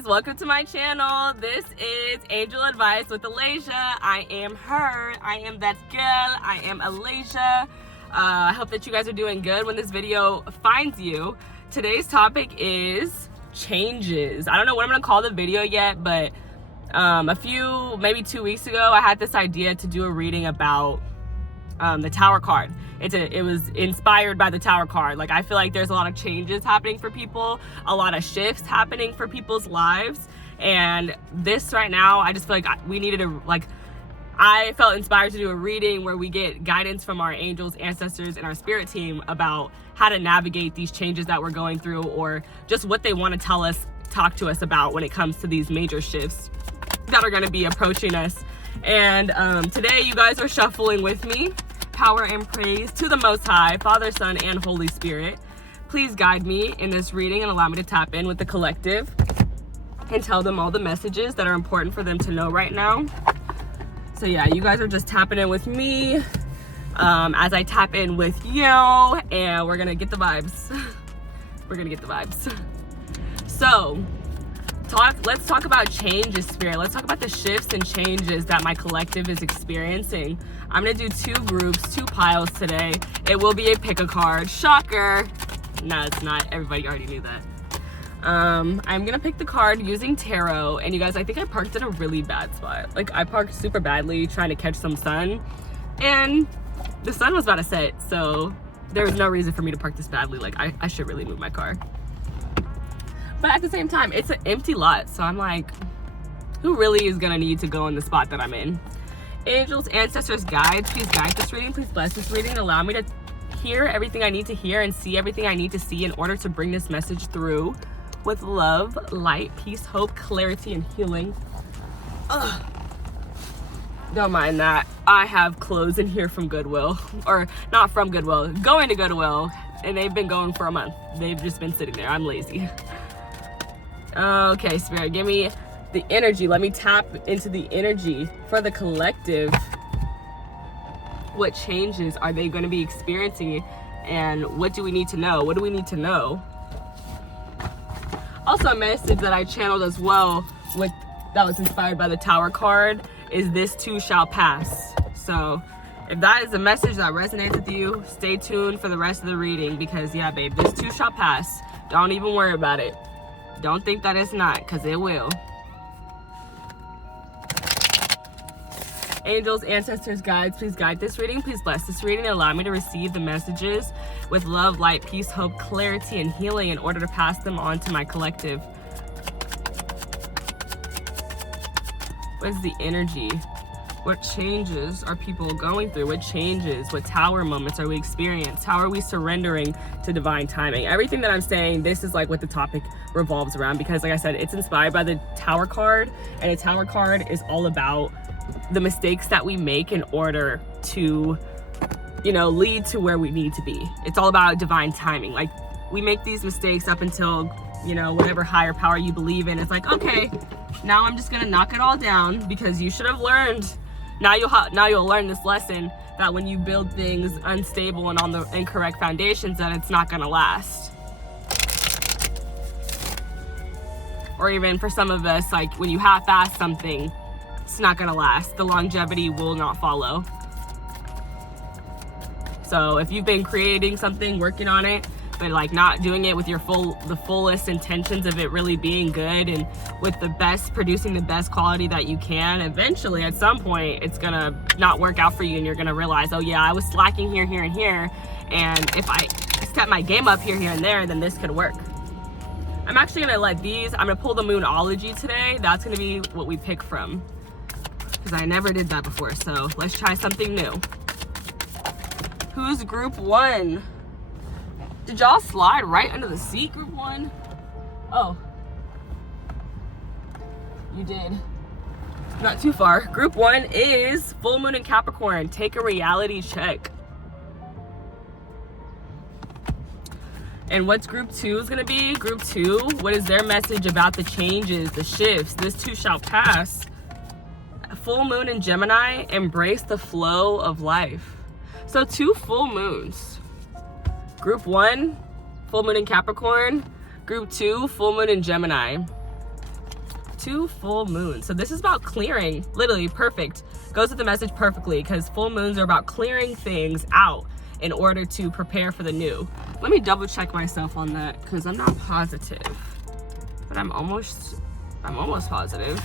guys, welcome to my channel. This is Angel Advice with Aleijalewis. I am her. I am that girl. I am Aleijalewis. I hope that you guys are doing good when this video finds you. Today's topic is changes. I don't know what I'm gonna call the video yet, but maybe 2 weeks ago, I had this idea to do a reading about the Tower card. It was inspired by the Tower card. Like, I feel like there's a lot of changes happening for people, a lot of shifts happening for people's lives, and this right now, I just feel like I felt inspired to do a reading where we get guidance from our angels, ancestors, and our spirit team about how to navigate these changes that we're going through, or just what they want to talk to us about when it comes to these major shifts that are going to be approaching us. And today you guys are shuffling with me. Power and praise to the Most High, Father, Son, and Holy Spirit. Please guide me in this reading and allow me to tap in with the collective and tell them all the messages that are important for them to know right now. So yeah, you guys are just tapping in with me as I tap in with you, and we're gonna get the vibes. We're gonna get the vibes. So let's talk about changes, Spirit. Let's talk about the shifts and changes that my collective is experiencing. I'm gonna do 2 groups, 2 piles today. It will be a pick a card. Shocker. No, it's not. Everybody already knew that. I'm gonna pick the card using tarot. And you guys, I think I parked in a really bad spot. Like, I parked super badly trying to catch some sun. And the sun was about to set, so there was no reason for me to park this badly. Like, I should really move my car. But at the same time, it's an empty lot. So I'm like, who really is gonna need to go in the spot that I'm in? Angels, ancestors, guides, please guide this reading. Please bless this reading. Allow me to hear everything I need to hear and see everything I need to see in order to bring this message through with love, light, peace, hope, clarity, and healing. Ugh. Don't mind that. I have clothes in here from Goodwill. Or not from Goodwill, going to Goodwill. And they've been going for a month. They've just been sitting there. I'm lazy. Okay, Spirit, give me the energy. Let me tap into the energy for the collective. What changes are they going to be experiencing, and what do we need to know? What do we need to know? Also, a message that I channeled as well that was inspired by the Tower card is this too shall pass. So if that is a message that resonates with you, stay tuned for the rest of the reading, because yeah, babe, this too shall pass. Don't even worry about it. Don't think that it's not, because it will. Angels, ancestors, guides, please guide this reading. Please bless this reading and allow me to receive the messages with love, light, peace, hope, clarity, and healing in order to pass them on to my collective. What is the energy? What changes are people going through? What changes? What Tower moments are we experiencing? How are we surrendering to divine timing? Everything that I'm saying, this is like what the topic revolves around, because like I said, it's inspired by the Tower card, and the Tower card is all about the mistakes that we make in order to, lead to where we need to be. It's all about divine timing. Like, we make these mistakes up until, whatever higher power you believe in. It's like, okay, now I'm just gonna knock it all down because you should have learned. Now you'll learn this lesson that when you build things unstable and on the incorrect foundations, that it's not gonna last. Or even for some of us, like when you half-ass something, it's not gonna last. The longevity will not follow. So if you've been creating something, working on it, but like not doing it with the fullest intentions of it really being good and with producing the best quality that you can, eventually at some point it's gonna not work out for you, and you're gonna realize, oh yeah, I was slacking here, here, and here, and if I step my game up here, here, and there, then this could work. I'm actually gonna I'm gonna pull the Moonology today. That's gonna be what we pick from, because I never did that before, so let's try something new. Who's group 1? Did y'all slide right under the seat, group 1? Oh. You did. Not too far. Group 1 is full moon in Capricorn. Take a reality check. And what's group 2 is gonna be? Group 2, what is their message about the changes, the shifts? This too shall pass. Full moon in Gemini, embrace the flow of life. So 2 full moons. Group 1, full moon in Capricorn. Group 2, full moon in Gemini. 2 full moons. So this is about clearing, literally perfect. Goes with the message perfectly, because full moons are about clearing things out in order to prepare for the new. Let me double check myself on that, because I'm not positive, but I'm almost positive.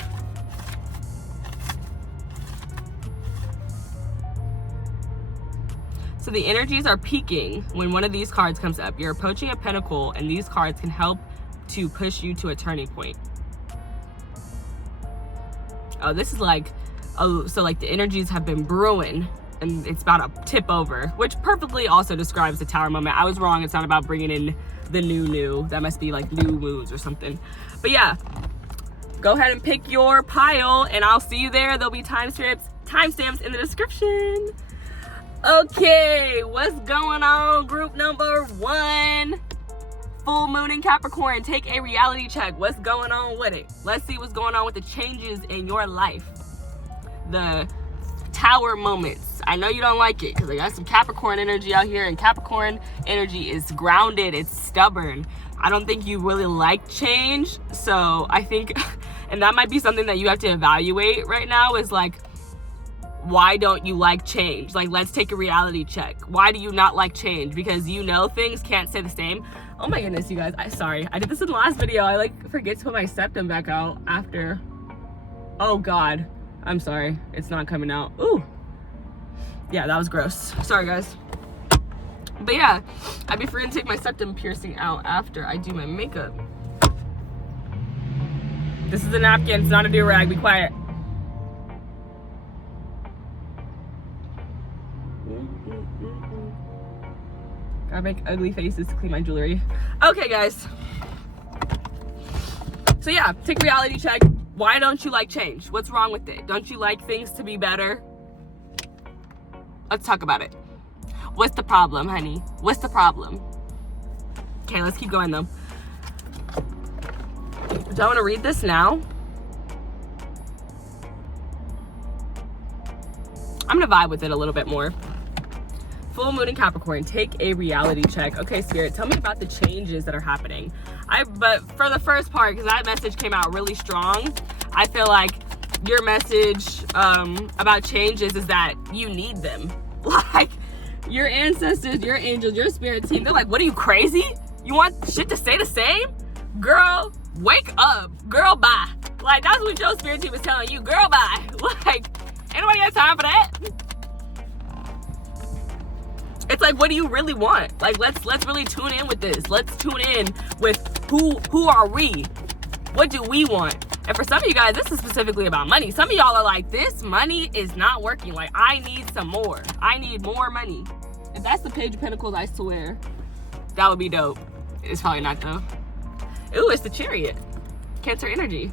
So the energies are peaking when one of these cards comes up. You're approaching a pinnacle, and these cards can help to push you to a turning point. Oh, this is like, oh, so like the energies have been brewing and it's about to tip over, which perfectly also describes the Tower moment. I was wrong. It's not about bringing in the new. That must be like new moons or something. But yeah, go ahead and pick your pile, and I'll see you there. There'll be timestamps in the description. Okay, what's going on, group number 1? Full moon in Capricorn. Take a reality check. What's going on with it? Let's see what's going on with the changes in your life. The Tower moments. I know you don't like it because I got some Capricorn energy out here, and Capricorn energy is grounded. It's stubborn. I don't think you really like change. So I think, and that might be something that you have to evaluate right now, is like, why don't you like change? Like, let's take a reality check. Why do you not like change? Because you know things can't stay the same. Oh my goodness, you guys. Sorry. I did this in the last video. I like forget to put my septum back out after. Oh God. I'm sorry. It's not coming out. Ooh. Yeah, that was gross. Sorry, guys. But yeah, I'd be forgetting to take my septum piercing out after I do my makeup. This is a napkin. It's not a do-rag. Be quiet. I make ugly faces to clean my jewelry. Okay, guys. So yeah, take reality check. Why don't you like change? What's wrong with it? Don't you like things to be better? Let's talk about it. What's the problem, honey? What's the problem? Okay, let's keep going though. Do I want to read this now? I'm gonna vibe with it a little bit more. Full moon in Capricorn, take a reality check. Okay, Spirit, tell me about the changes that are happening. But for the first part, because that message came out really strong, I feel like your message about changes is that you need them. Like, your ancestors, your angels, your spirit team, they're like, what are you, crazy? You want shit to stay the same? Girl, wake up. Girl, bye. Like, that's what your spirit team is telling you. Girl, bye. Like, ain't nobody got time for that. It's like, what do you really want? Like, let's really tune in with this. Let's tune in with who are we? What do we want? And for some of you guys, this is specifically about money. Some of y'all are like, this money is not working. Like, I need some more. I need more money. If that's the Page of Pentacles, I swear, that would be dope. It's probably not though. Ooh, it's the Chariot. Cancer energy.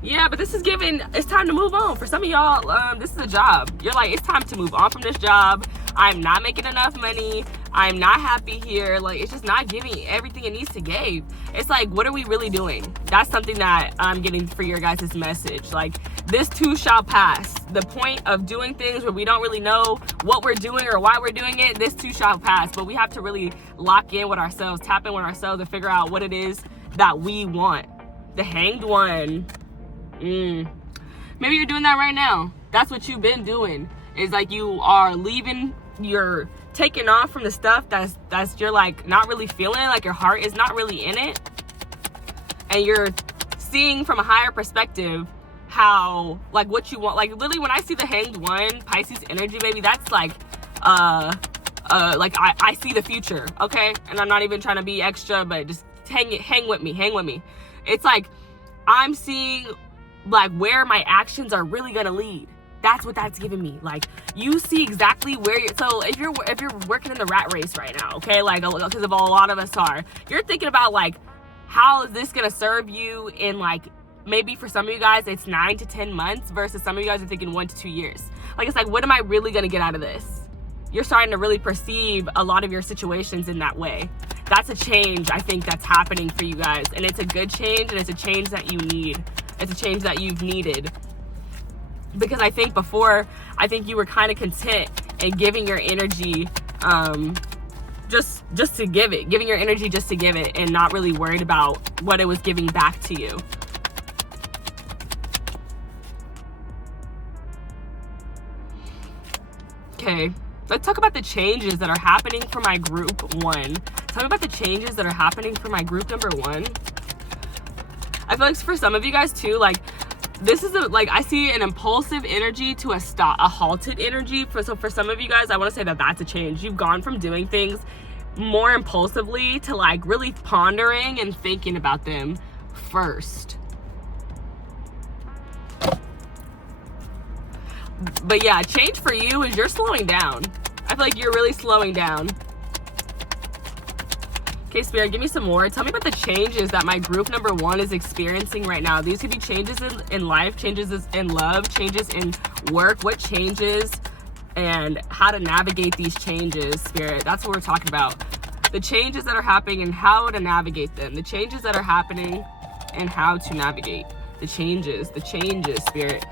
Yeah, but this is giving, it's time to move on. For some of y'all, this is a job. You're like, it's time to move on from this job. I'm not making enough money. I'm not happy here. Like, it's just not giving everything it needs to give. It's like, what are we really doing? That's something that I'm getting for your guys' message. Like, this too shall pass. The point of doing things where we don't really know what we're doing or why we're doing it, this too shall pass. But we have to really lock in with ourselves, tap in with ourselves, and figure out what it is that we want. The Hanged One. Maybe you're doing that right now. That's what you've been doing. It's like you are leaving, you're taking off from the stuff that's you're like not really feeling, like your heart is not really in it. And you're seeing from a higher perspective how, like, what you want. Like, literally when I see the Hanged One, Pisces energy, baby, that's like I see the future, okay? And I'm not even trying to be extra, but just hang with me. It's like I'm seeing like where my actions are really gonna lead. That's what that's giving me. Like, you see exactly where you're, so if you're working in the rat race right now, okay, like, because of a lot of us are, you're thinking about like, how is this gonna serve you in, like, maybe for some of you guys it's 9 to 10 months versus some of you guys are thinking 1 to 2 years. Like, it's like, what am I really gonna get out of this? You're starting to really perceive a lot of your situations in that way. That's a change, I think, that's happening for you guys, and it's a good change, and it's a change that you need. It's a change that you've needed. Because I think before, I think you were kind of content in giving your energy just to give it. Giving your energy just to give it and not really worried about what it was giving back to you. Okay, let's talk about the changes that are happening for my group 1. Tell me about the changes that are happening for my group number 1. I feel like for some of you guys too, like this is like I see an impulsive energy to a halted energy. So for some of you guys, I want to say that that's a change. You've gone from doing things more impulsively to like really pondering and thinking about them first. But yeah, change for you is you're slowing down. I feel like you're really slowing down. Okay, Spirit, give me some more. Tell me about the changes that my group number 1 is experiencing right now. These could be changes in life, changes in love, changes in work. What changes and how to navigate these changes, Spirit. That's what we're talking about. The changes that are happening and how to navigate them. The changes that are happening and how to navigate. The changes, Spirit.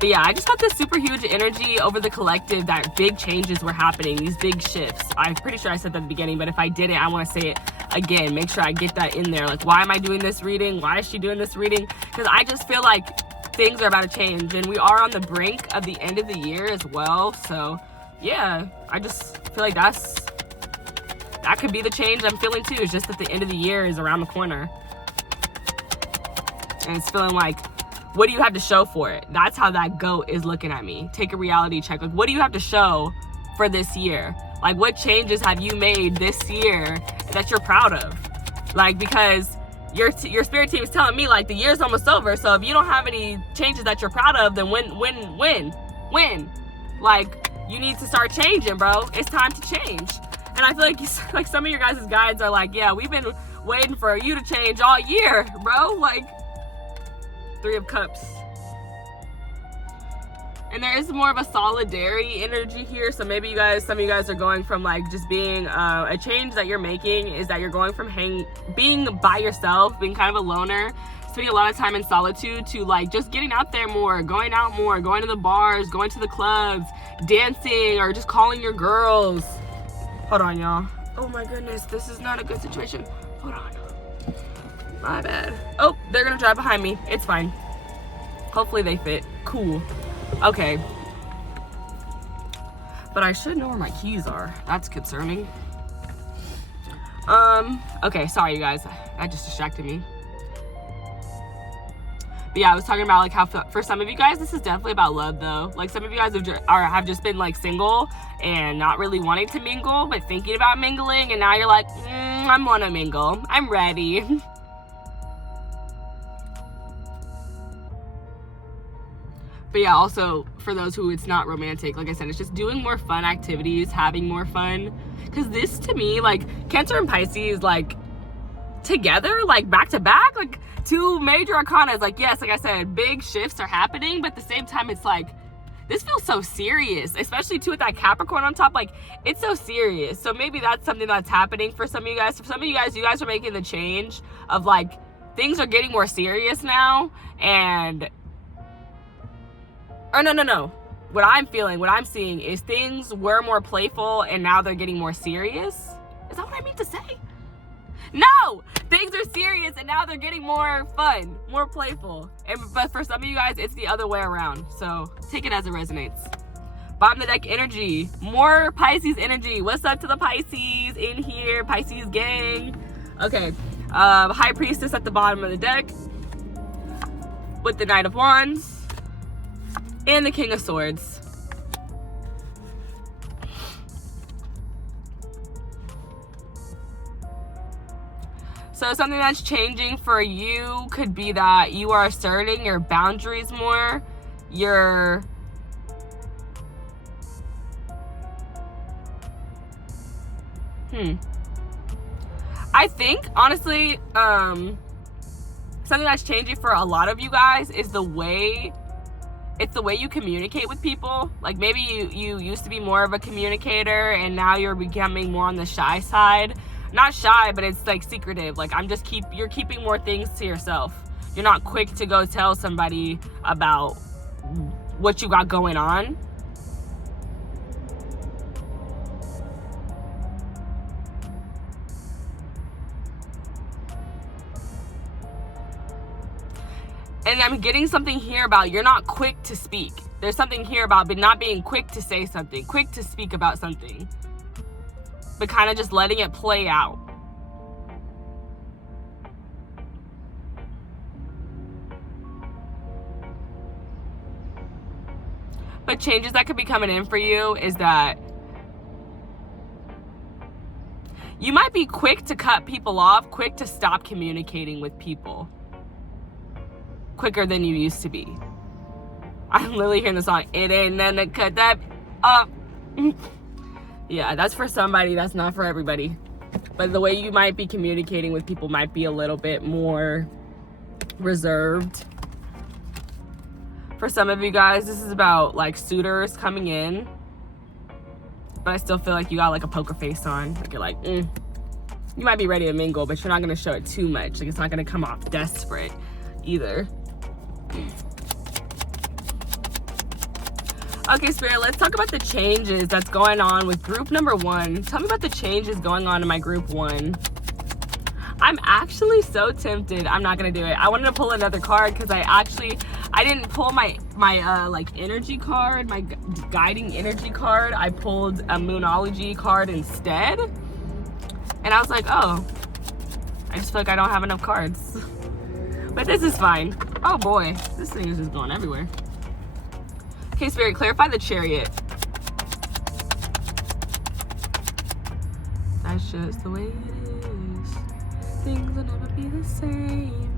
But yeah, I just got this super huge energy over the collective that big changes were happening, these big shifts. I'm pretty sure I said that at the beginning, but if I didn't, I want to say it again. Make sure I get that in there. Like, why am I doing this reading? Why is she doing this reading? Because I just feel like things are about to change, and we are on the brink of the end of the year as well. So yeah, I just feel like that could be the change I'm feeling too. It's just that the end of the year is around the corner, and it's feeling like, what do you have to show for it? That's how that goat is looking at me. Take a reality check. Like, what do you have to show for this year? Like, what changes have you made this year that you're proud of? Like, because your spirit team is telling me, like, the year's almost over. So if you don't have any changes that you're proud of, then when? Like, you need to start changing, bro. It's time to change. And I feel like some of your guys' guides are like, yeah, we've been waiting for you to change all year, bro. Like, 3 of Cups. And there is more of a solidarity energy here. So maybe some of you guys are going from like just being a change that you're making is that you're going from being by yourself, being kind of a loner, spending a lot of time in solitude, to like just getting out there more, going out more, going to the bars, going to the clubs, dancing, or just calling your girls. Hold on, y'all. Oh my goodness, this is not a good situation. Hold on. My bad. Oh, they're gonna drive behind me. It's fine. Hopefully they fit. Cool. Okay. But I should know where my keys are. That's concerning. Okay, sorry you guys. That just distracted me. But yeah, I was talking about like how for some of you guys, this is definitely about love though. Like some of you guys have just been like single and not really wanting to mingle, but thinking about mingling, and now you're like, I wanna mingle. I'm ready. But yeah, also for those who it's not romantic, like I said, it's just doing more fun activities, having more fun. Because this to me, like Cancer and Pisces, like together, like back to back, like 2 major arcana. Like, yes, like I said, big shifts are happening, but at the same time, it's like, this feels so serious, especially too with that Capricorn on top. Like, it's so serious. So maybe that's something that's happening for some of you guys. For some of you guys are making the change of like, things are getting more serious now, and or no. What I'm feeling, what I'm seeing is things were more playful and now they're getting more serious. Is that what I mean to say? No! Things are serious and now they're getting more fun, more playful. But for some of you guys, it's the other way around. So take it as it resonates. Bottom of the deck energy. More Pisces energy. What's up to the Pisces in here? Pisces gang. Okay. High Priestess at the bottom of the deck with the Knight of Wands and the King of Swords. So something that's changing for you could be that you are asserting your boundaries more. I think, honestly, something that's changing for a lot of you guys is the way you communicate with people. Like maybe you used to be more of a communicator and now you're becoming more on the shy side. Not shy, but it's like secretive. Like you're keeping more things to yourself. You're not quick to go tell somebody about what you got going on. And I'm getting something here about you're not quick to speak. There's something here about not being quick to say something, quick to speak about something, but kind of just letting it play out. But changes that could be coming in for you is that you might be quick to cut people off, quick to stop communicating with people, quicker than you used to be. I'm literally hearing the song, it ain't nothing to cut that up. Yeah, that's for somebody, that's not for everybody. But the way you might be communicating with people might be a little bit more reserved. For some of you guys, this is about like suitors coming in, but I still feel like you got like a poker face on. Like you're like, you might be ready to mingle, but you're not gonna show it too much. Like it's not gonna come off desperate either. Okay, Spirit, let's talk about the changes that's going on with group number 1. Tell me about the changes going on in my group 1. I'm actually so tempted. I'm not gonna do it. I wanted to pull another card because I didn't pull my like energy card, my guiding energy card. I pulled a Moonology card instead. And I was like, oh, I just feel like I don't have enough cards. But this is fine. Oh boy, this thing is just going everywhere. Okay, Spirit, clarify the Chariot. That's just the way it is. Things will never be the same.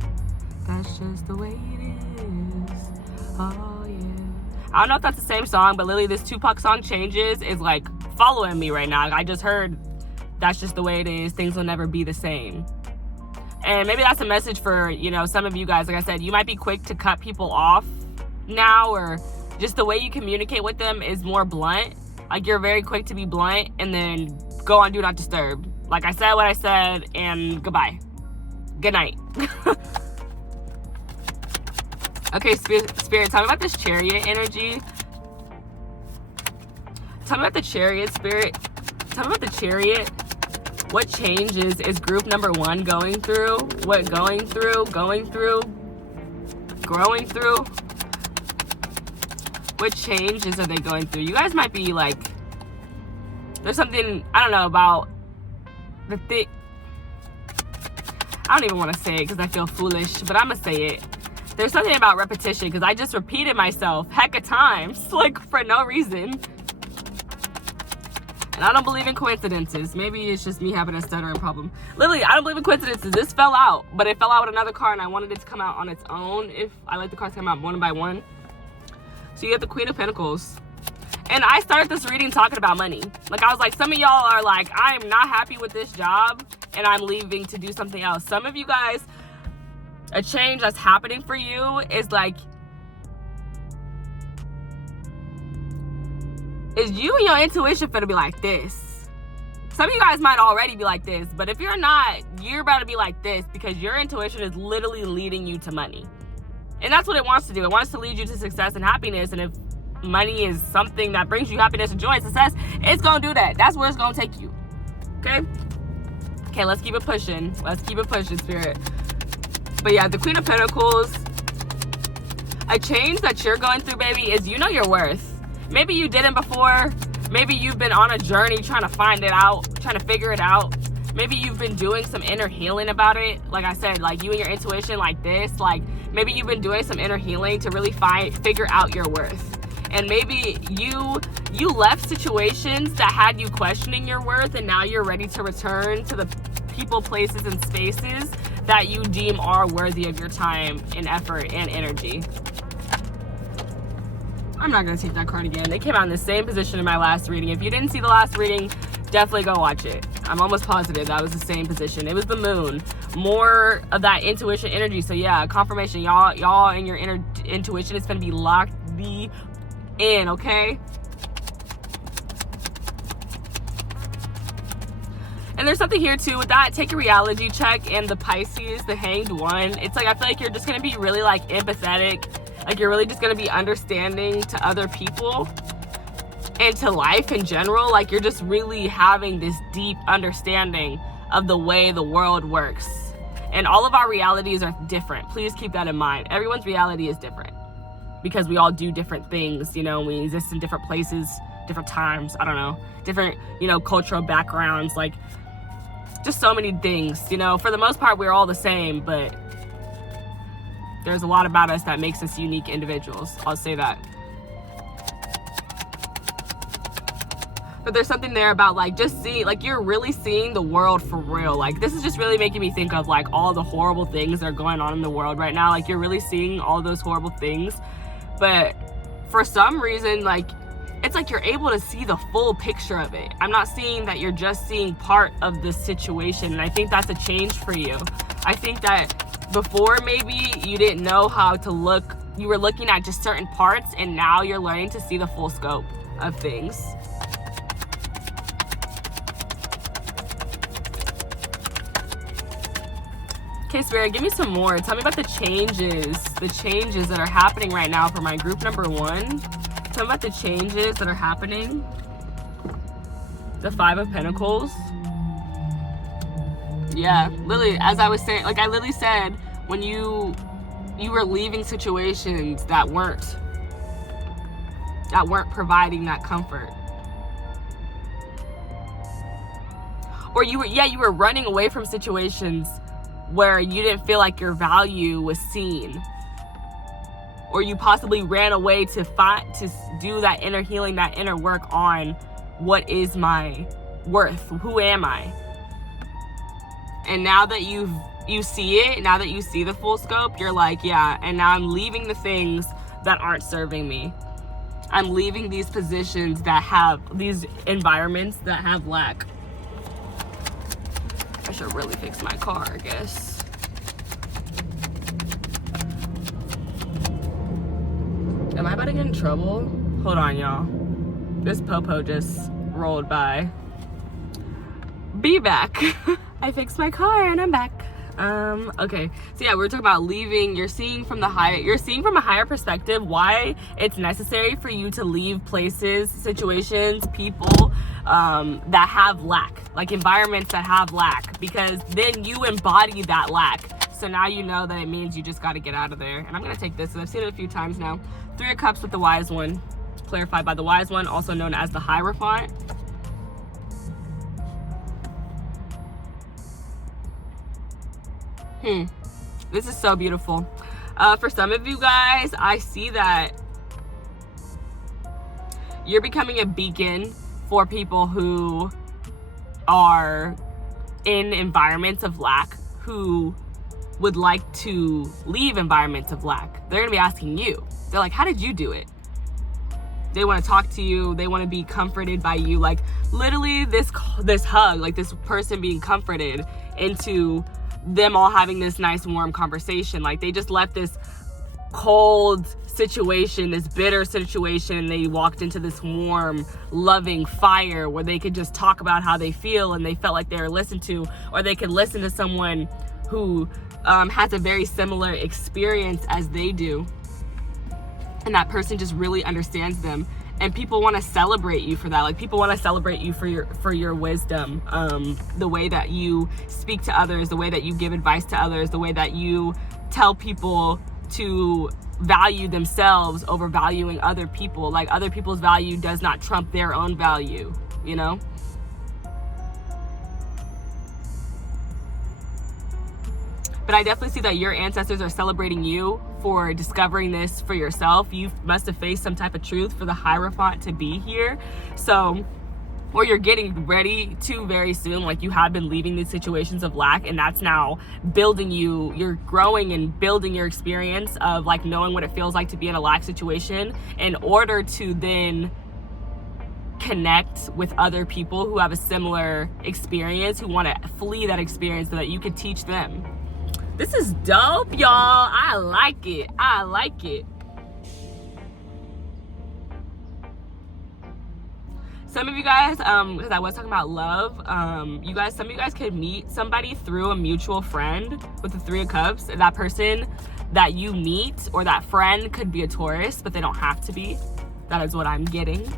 That's just the way it is. Oh yeah. I don't know if that's the same song, but literally this Tupac song Changes is like following me right now. I just heard that's just the way it is. Things will never be the same. And maybe that's a message for, you know, some of you guys. Like I said, you might be quick to cut people off now, or just the way you communicate with them is more blunt. Like you're very quick to be blunt and then go on Do Not Disturb. Like I said what I said and goodbye. Good night. Okay, Spirit, tell me about this Chariot energy. Tell me about the Chariot, Spirit. Tell me about the Chariot. What changes is group number 1 going through? What going through? Growing through? What changes are they going through? You guys might be like, there's something, I don't know, about the thing. I don't even want to say it because I feel foolish, but I'm going to say it. There's something about repetition because I just repeated myself heck of times, like for no reason. And I don't believe in coincidences. Maybe it's just me having a stuttering problem. Literally, I don't believe in coincidences. This fell out, but it fell out with another card and I wanted it to come out on its own. If I like the cards to come out one by one. So you have the Queen of Pentacles. And I started this reading talking about money. Like I was like, some of y'all are like, I am not happy with this job and I'm leaving to do something else. Some of you guys, a change that's happening for you is like, is you and your intuition finna be like this. Some of you guys might already be like this, but if you're not, you're about to be like this because your intuition is literally leading you to money. And that's what it wants to do. It wants to lead you to success and happiness. And if money is something that brings you happiness and joy and success, it's gonna do that. That's where it's gonna take you. Okay? Okay, let's keep it pushing. Let's keep it pushing, Spirit. But yeah, the Queen of Pentacles, a change that you're going through, baby, is you know your worth. Maybe you didn't before. Maybe you've been on a journey trying to find it out, trying to figure it out. Maybe you've been doing some inner healing about it. Like I said, like you and your intuition like this. Like maybe you've been doing some inner healing to really figure out your worth. And maybe you left situations that had you questioning your worth, and now you're ready to return to the people, places, and spaces that you deem are worthy of your time and effort and energy. I'm not going to take that card again. They came out in the same position in my last reading. If you didn't see the last reading, definitely go watch it. I'm almost positive that was the same position. It was the moon. More of that intuition energy. So yeah, confirmation. Y'all and your inner intuition is going to be locked in, okay? And there's something here too with that. Take a reality check and the Pisces, the Hanged One. It's like, I feel like you're just going to be really like empathetic. Like you're really just going to be understanding to other people and to life in general. Like you're just really having this deep understanding of the way the world works. And all of our realities are different. Please keep that in mind. Everyone's reality is different because we all do different things, you know, we exist in different places, different times, I don't know, different, you know, cultural backgrounds, like just so many things, you know. For the most part, we're all the same, but there's a lot about us that makes us unique individuals. I'll say that. But there's something there about like just seeing, like you're really seeing the world for real. Like this is just really making me think of like all the horrible things that are going on in the world right now. Like you're really seeing all those horrible things. But for some reason, like it's like you're able to see the full picture of it. I'm not seeing that you're just seeing part of the situation. And I think that's a change for you. I think that before maybe you didn't know how to look. You were looking at just certain parts, and now you're learning to see the full scope of things. Okay, Spirit, give me some more. Tell me about the changes that are happening right now for my group number 1. Tell me about the changes that are happening. The 5 of Pentacles. Yeah, literally, as I was saying, like I literally said, when you were leaving situations that weren't providing that comfort. Or you were running away from situations where you didn't feel like your value was seen, or you possibly ran away to do that inner healing, that inner work on what is my worth, who am I? And now that you see it, now that you see the full scope, you're like, yeah, and now I'm leaving the things that aren't serving me. I'm leaving these positions that have these environments that have lack. I should really fix my car, I guess. Am I about to get in trouble? Hold on, y'all. This popo just rolled by. Be back. I fixed my car and I'm back. Okay. So yeah, we're talking about leaving. You're seeing from a higher perspective why it's necessary for you to leave places, situations, people that have lack, like environments that have lack, because then you embody that lack. So now you know that it means you just got to get out of there. And I'm going to take this, because I've seen it a few times now. 3 of Cups with the Wise One, clarified by the Wise One, also known as the Hierophant. This is so beautiful. For some of you guys, I see that you're becoming a beacon for people who are in environments of lack, who would like to leave environments of lack. They're gonna be asking you. They're like, how did you do it? They want to talk to you. They want to be comforted by you. Like literally this hug, like this person being comforted into them all having this nice warm conversation. Like they just left this cold situation, this bitter situation. They walked into this warm, loving fire where they could just talk about how they feel, and they felt like they were listened to, or they could listen to someone who has a very similar experience as they do, and that person just really understands them. And people want to celebrate you for that. Like people want to celebrate you for your wisdom, the way that you speak to others, the way that you give advice to others, the way that you tell people to value themselves over valuing other people. Like other people's value does not trump their own value, you know? But I definitely see that your ancestors are celebrating you for discovering this for yourself. You must have faced some type of truth for the Hierophant to be here. So, or you're getting ready to very soon. Like you have been leaving these situations of lack, and that's now building you. You're growing and building your experience of like knowing what it feels like to be in a lack situation, in order to then connect with other people who have a similar experience, who want to flee that experience so that you could teach them. This is dope, y'all. I like it. I like it. Some of you guys, because I was talking about love, some of you guys could meet somebody through a mutual friend with the 3 of Cups. That person that you meet, or that friend, could be a Taurus, but they don't have to be. That is what I'm getting.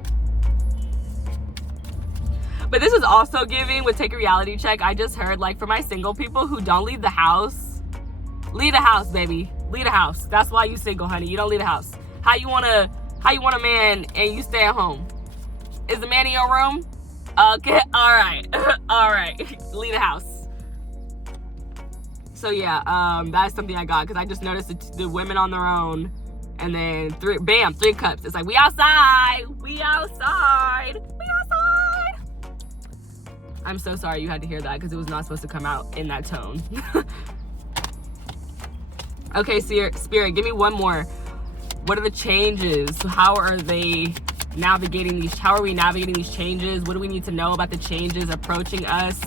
But this is also giving with take a reality check. I just heard, like, for my single people who don't leave the house, leave the house, baby. Leave the house. That's why you single, honey. You don't leave the house. How you want a man and you stay at home? Is the man in your room? Okay, all right. All right. Leave the house. So yeah, that's something I got because I just noticed the women on their own, and then three cups. It's like, we outside. I'm so sorry you had to hear that because it was not supposed to come out in that tone. Okay, Spirit, give me one more. What are the changes? How are we navigating these changes? What do we need to know about the changes approaching us?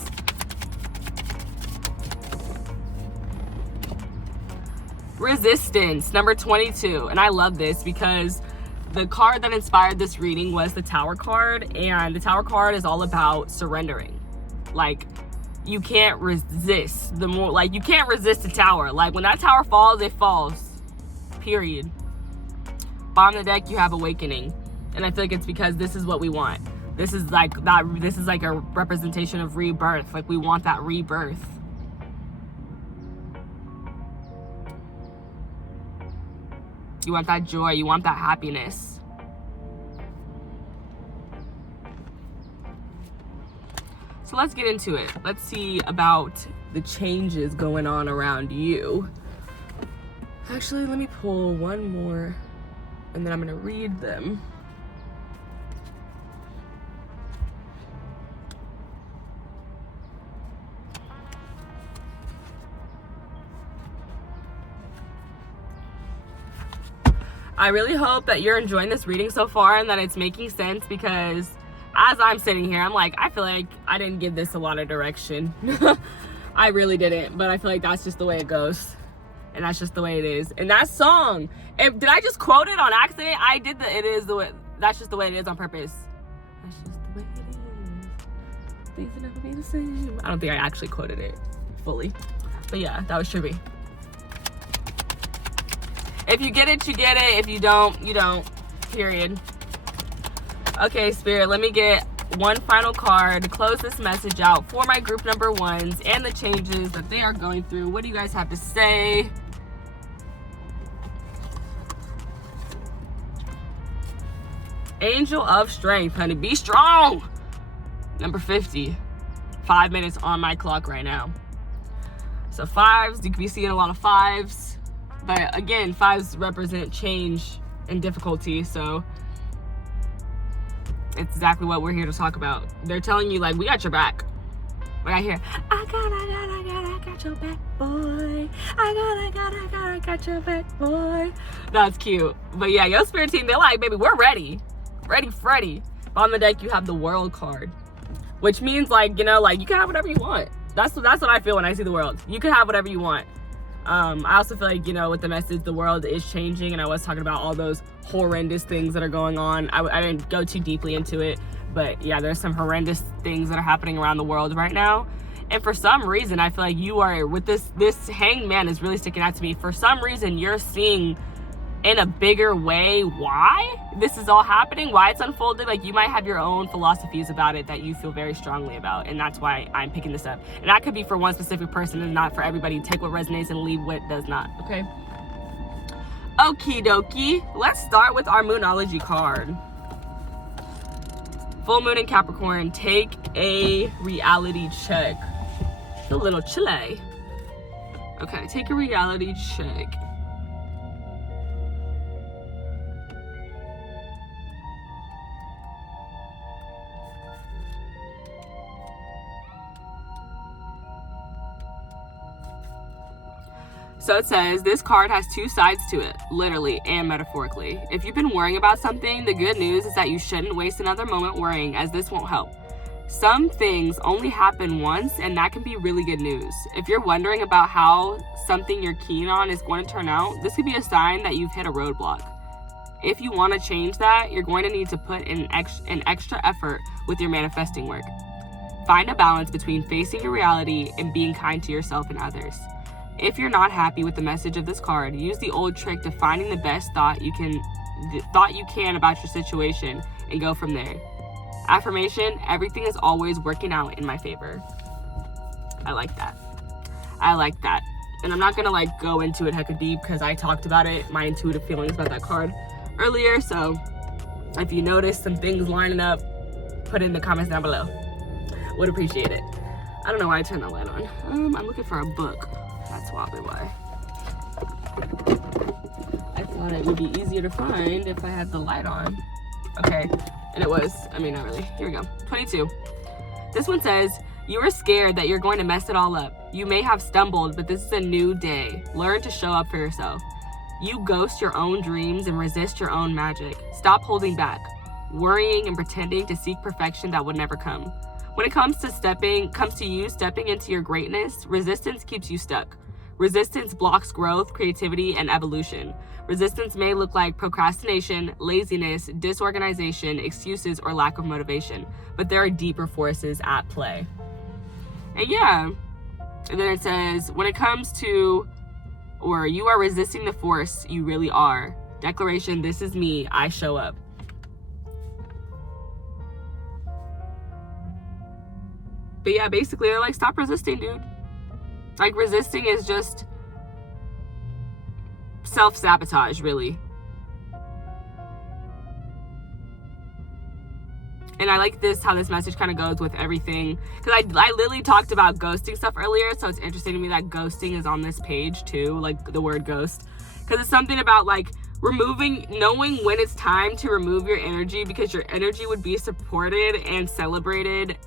Resistance, number 22. And I love this because the card that inspired this reading was the Tower card, and the Tower card is all about surrendering. Like, you can't resist. You can't resist the tower. Like, when that tower falls, it falls. Period. Bottom of the deck, you have awakening. And I feel like it's because this is what we want. This is like a representation of rebirth. Like, we want that rebirth. You want that joy. You want that happiness. So let's get into it. Let's see about the changes going on around you. Actually, let me pull one more and then I'm going to read them. I really hope that you're enjoying this reading so far and that it's making sense, because as I'm sitting here, I'm like, I feel like I didn't give this a lot of direction. I really didn't, but I feel like that's just the way it goes. And that's just the way it is. And that song, did I just quote it on accident? I did that's just the way it is on purpose. That's just the way it is. Things will never be the same. I don't think I actually quoted it fully. But yeah, that was trippy. If you get it, you get it. If you don't, you don't. Period. Okay, Spirit, let me get one final card to close this message out for my group number ones and the changes that they are going through. What do you guys have to say? Angel of Strength, honey. Be strong. Number 50. 5 minutes on my clock right now. So fives, you could be seeing a lot of fives. But again, fives represent change and difficulty, so it's exactly what we're here to talk about. They're telling you, like, we got your back. Like I hear, I got your back, boy. I got your back, boy. That's cute. But yeah, your spirit team, they're like, baby, we're ready. Ready, Freddy. On the deck, you have the World card, which means, like, you know, like, you can have whatever you want. That's what I feel when I see the World. You can have whatever you want. I also feel like, you know, with the message, the world is changing, and I was talking about all those horrendous things that are going on. I didn't go too deeply into it, but yeah, there's some horrendous things that are happening around the world right now. And for some reason, I feel like you are, with this Hanged Man is really sticking out to me. For some reason, you're seeing in a bigger way why this is all happening, why it's unfolded. Like, you might have your own philosophies about it that you feel very strongly about, and that's why I'm picking this up. And that could be for one specific person and not for everybody. Take what resonates and leave what does not, okay? Okie dokie. Let's start with our Moonology card. Full moon in Capricorn. Take a reality check. A little chile. Okay, take a reality check. So it says, this card has two sides to it, literally and metaphorically. If you've been worrying about something, the good news is that you shouldn't waste another moment worrying, as this won't help. Some things only happen once, and that can be really good news. If you're wondering about how something you're keen on is going to turn out, this could be a sign that you've hit a roadblock. If you want to change that, you're going to need to put in an extra effort with your manifesting work. Find a balance between facing your reality and being kind to yourself and others. If you're not happy with the message of this card, use the old trick to finding the best thought you can about your situation and go from there. Affirmation, everything is always working out in my favor. I like that. I like that. And I'm not gonna like go into it hecka deep because I talked about it, my intuitive feelings about that card earlier. So if you notice some things lining up, put it in the comments down below. Would appreciate it. I don't know why I turned the light on. I'm looking for a book. That's probably why. I thought it would be easier to find if I had the light on. Okay, and it was. I mean, not really. Here we go. 22. This one says, you are scared that you're going to mess it all up. You may have stumbled, but this is a new day. Learn to show up for yourself. You ghost your own dreams and resist your own magic. Stop holding back, worrying and pretending to seek perfection that would never come. When it comes to you stepping into your greatness, resistance keeps you stuck. Resistance blocks growth, creativity, and evolution. Resistance may look like procrastination, laziness, disorganization, excuses, or lack of motivation, but there are deeper forces at play. And yeah, and then it says, when it comes to, or you are resisting the force you really are. Declaration, this is me, I show up. But yeah, basically they're like, stop resisting, dude. Like, resisting is just self-sabotage, really. And I like this, how this message kind of goes with everything. Because I literally talked about ghosting stuff earlier, so it's interesting to me that ghosting is on this page too, like the word ghost. Because it's something about like knowing when it's time to remove your energy, because your energy would be supported and celebrated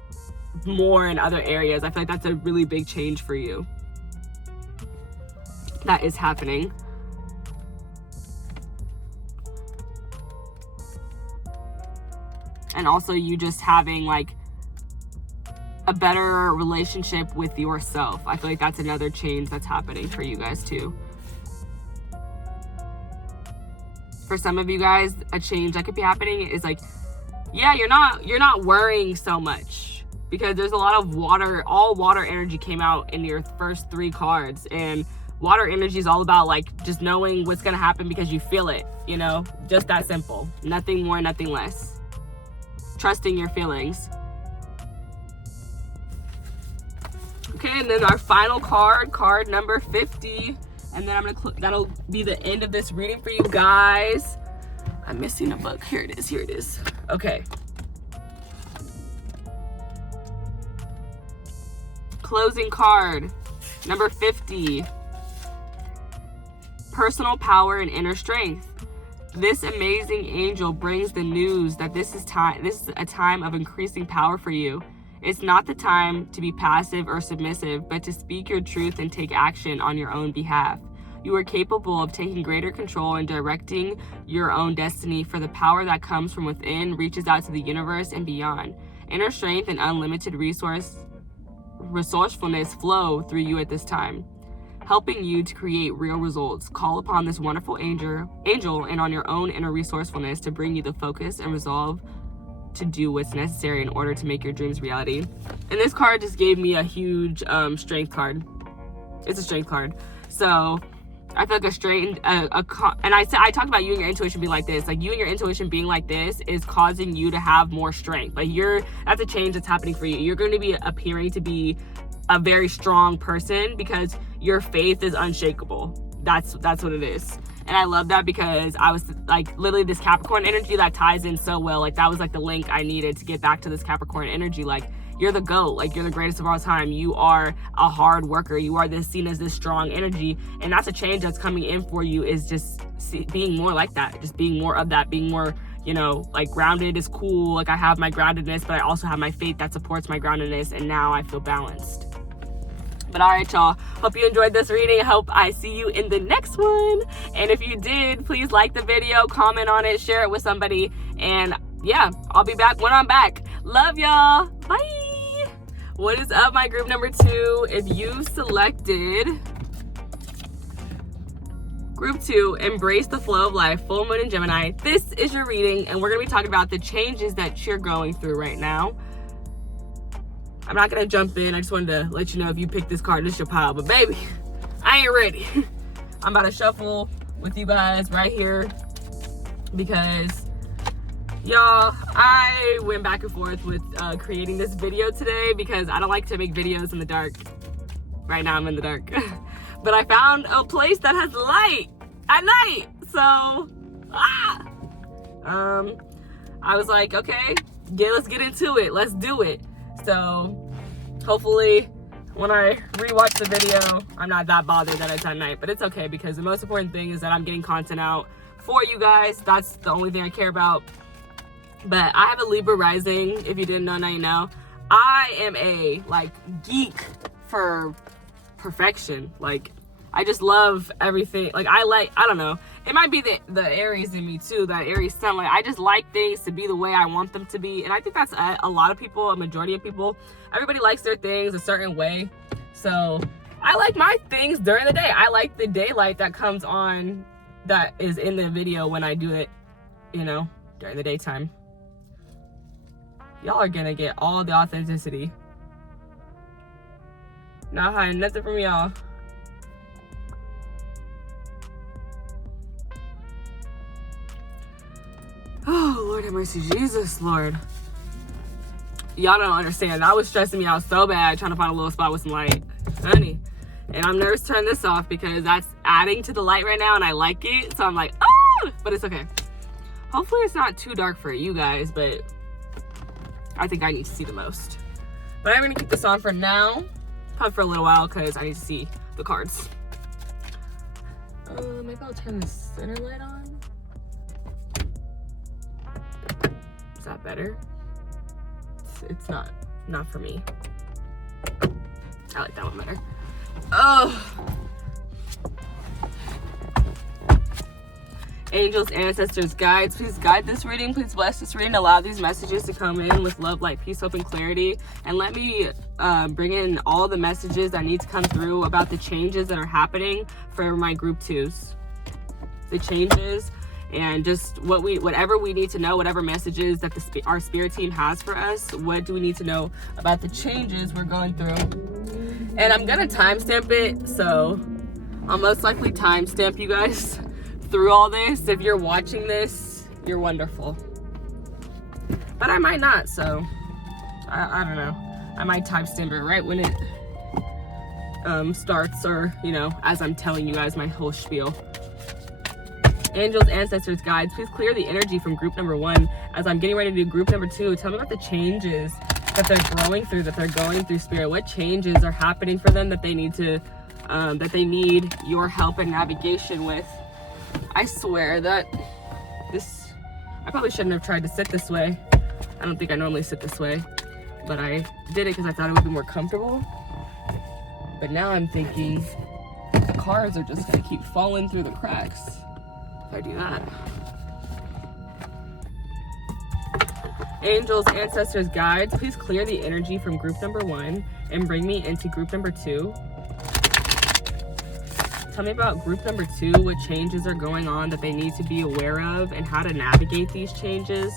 more in other areas. I feel like that's a really big change for you that is happening. And also you just having like a better relationship with yourself. I feel like that's another change that's happening for you guys too. For some of you guys, a change that could be happening is like, yeah, you're not worrying so much, because there's a lot of water. All water energy came out in your first 3 cards, and water energy is all about like just knowing what's gonna happen because you feel it, you know, just that simple. Nothing more, nothing less. Trusting your feelings. Okay, and then our final card number 50, and then I'm gonna that'll be the end of this reading for you guys. I'm missing a book. Here it is. Okay. Closing card number 50. Personal power and inner strength. This amazing angel brings the news that this is a time of increasing power for you. It's not the time to be passive or submissive, but to speak your truth and take action on your own behalf. You are capable of taking greater control and directing your own destiny, for the power that comes from within reaches out to the universe and beyond. Inner strength and unlimited resourcefulness flow through you at this time, helping you to create real results. Call upon this wonderful angel and on your own inner resourcefulness to bring you the focus and resolve to do what's necessary in order to make your dreams reality. And this card just gave me a huge strength card. It's a strength card. So I feel like I talked about you and your intuition being like this. Like, you and your intuition being like this is causing you to have more strength. Like, that's a change that's happening for you. You're going to be appearing to be a very strong person because your faith is unshakable. That's what it is. And I love that, because I was like, literally this Capricorn energy that ties in so well. Like, that was like the link I needed to get back to this Capricorn energy. Like, you're the GOAT. Like, you're the greatest of all time. You are a hard worker. You are seen as this strong energy. And that's a change that's coming in for you, is just being more like that. Just being more of that, being more, you know, like, grounded is cool. Like, I have my groundedness, but I also have my faith that supports my groundedness. And now I feel balanced. But all right, y'all, hope you enjoyed this reading. I hope I see you in the next one. And if you did, please like the video, comment on it, share it with somebody. And yeah, I'll be back when I'm back. Love y'all. Bye. What is up, my group number 2? If you selected group 2, embrace the flow of life, full moon in Gemini, this is your reading. And we're going to be talking about the changes that you're going through right now. I'm not going to jump in. I just wanted to let you know, if you pick this card, this is your pile. But baby, I ain't ready. I'm about to shuffle with you guys right here, because Y'all, I went back and forth with creating this video today because I don't like to make videos in the dark. Right now I'm in the dark. But I found a place that has light at night. So, I was like, okay, let's get into it. Let's do it. So, hopefully, when I rewatch the video, I'm not that bothered that it's at night. But it's okay because the most important thing is that I'm getting content out for you guys. That's the only thing I care about. But I have a Libra rising. If you didn't know, now you know. I am a geek for perfection. I just love everything. I don't know. It might be the Aries in me too, that Aries sun. I just like things to be the way I want them to be. And I think that's a lot of people, a majority of people. Everybody likes their things a certain way. So I like my things during the day. I like the daylight that comes on, that is in the video when I do it, during the daytime. Y'all are gonna get all the authenticity. Not hiding nothing from y'all. Oh, Lord have mercy, Jesus, Lord. Y'all don't understand. That was stressing me out so bad trying to find a little spot with some light. Honey. And I'm nervous to turn this off because that's adding to the light right now and I like it. So I'm like, oh! But it's okay. Hopefully it's not too dark for you guys, but I think I need to see the most. But I'm gonna keep this on for now. Probably for a little while because I need to see the cards. Maybe I'll turn the center light on. Is that better? It's not for me. I like that one better. Oh. Angels, ancestors, guides, please guide this reading. Please bless this reading. Allow these messages to come in with love, light, peace, hope, and clarity. And let me bring in all the messages that need to come through about the changes that are happening for my group 2s. The changes and just whatever we need to know, whatever messages that our spirit team has for us. What do we need to know about the changes we're going through? And I'm gonna timestamp it, so I'll most likely timestamp you guys through all this. If you're watching this, you're wonderful. But I might not, so I don't know. I might timestamp it right when it starts, or as I'm telling you guys my whole spiel. Angels, ancestors, guides, please clear the energy from group number 1 as I'm getting ready to do group number 2. Tell me about the changes that they're going through, spirit. What changes are happening for them that they need your help and navigation with? I swear that I probably shouldn't have tried to sit this way. I don't think I normally sit this way, but I did it because I thought it would be more comfortable. But now I'm thinking the cards are just gonna keep falling through the cracks if I do that. Angels, ancestors, guides, please clear the energy from group number 1 and bring me into group number 2. Tell me about group number 2, what changes are going on that they need to be aware of and how to navigate these changes.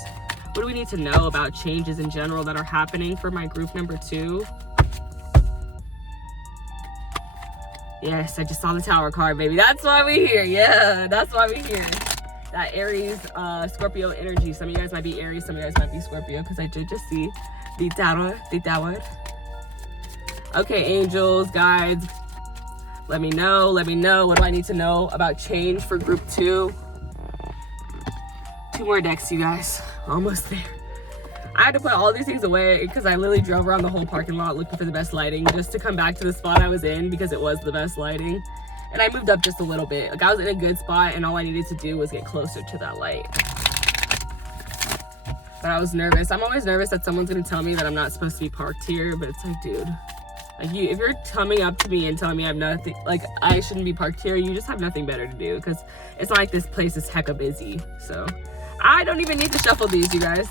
What do we need to know about changes in general that are happening for my group number 2? Yes, I just saw the Tower card, baby. That's why we're here. Yeah, that's why we're here. That Aries, Scorpio energy. Some of you guys might be Aries, some of you guys might be Scorpio, because I did just see the Tower. Okay, angels, guides, let me know. What do I need to know about change for group 2? 2 more decks, you guys. Almost there. I had to put all these things away because I literally drove around the whole parking lot looking for the best lighting just to come back to the spot I was in because it was the best lighting. And I moved up just a little bit. I was in a good spot and all I needed to do was get closer to that light. But I was nervous. I'm always nervous that someone's gonna tell me that I'm not supposed to be parked here, but it's like, dude, if you're coming up to me and telling me I have nothing, I shouldn't be parked here, you just have nothing better to do, because it's not like this place is hecka busy. So I don't even need to shuffle these, you guys.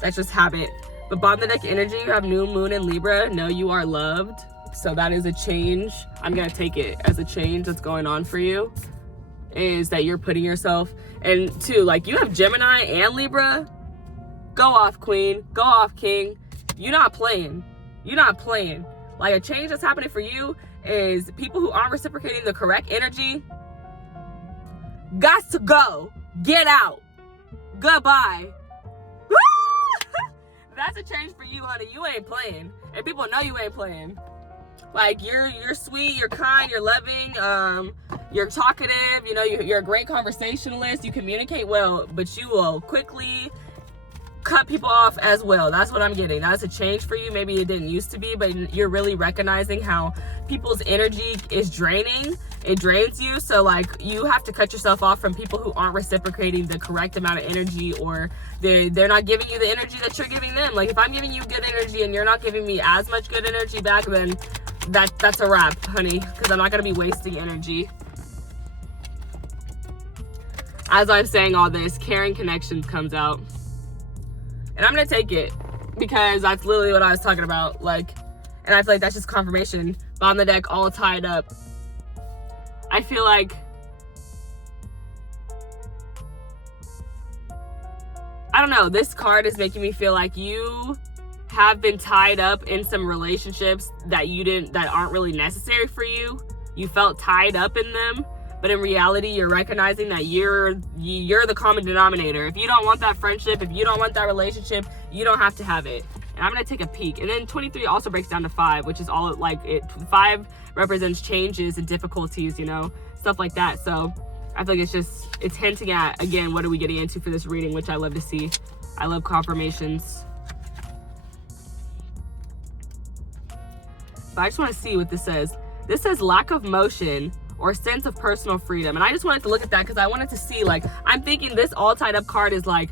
That's just habit. But bottom of the deck energy, you have new moon in Libra. Know you are loved. So that is a change. I'm gonna take it as a change that's going on for you. Is that you're putting yourself, and 2, you have Gemini and Libra. Go off, queen. Go off, king. You're not playing. A change that's happening for you is people who aren't reciprocating the correct energy got to go. Get out. Goodbye. That's a change for you, honey. You ain't playing. And people know you ain't playing. Like, you're sweet, you're kind, you're loving, you're talkative, you know, you're a great conversationalist, you communicate well, but you will quickly cut people off as well. That's what I'm getting. That's a change for you. Maybe it didn't used to be, but you're really recognizing how people's energy is draining. It drains you. So like, you have to cut yourself off from people who aren't reciprocating the correct amount of energy, or they're not giving you the energy that you're giving them. Like, if I'm giving you good energy and you're not giving me as much good energy back, then that's a wrap, honey, because I'm not going to be wasting energy. As I'm saying all this, Caring Connections comes out. And I'm going to take it because that's literally what I was talking about. Like, and I feel like that's just confirmation. Bottom of the deck, all tied up. I feel like, I don't know, this card is making me feel like you have been tied up in some relationships that aren't really necessary for you. You felt tied up in them, but in reality, you're recognizing that you're the common denominator. If you don't want that friendship, if you don't want that relationship, you don't have to have it. And I'm gonna take a peek. And then 23 also breaks down to 5, which is all like it. 5 represents changes and difficulties, you know, stuff like that. So I feel like it's hinting at, again, what are we getting into for this reading, which I love to see. I love confirmations. But I just want to see what this says. This says lack of motion or sense of personal freedom. And I just wanted to look at that because I wanted to see, like, I'm thinking this all tied up card is like,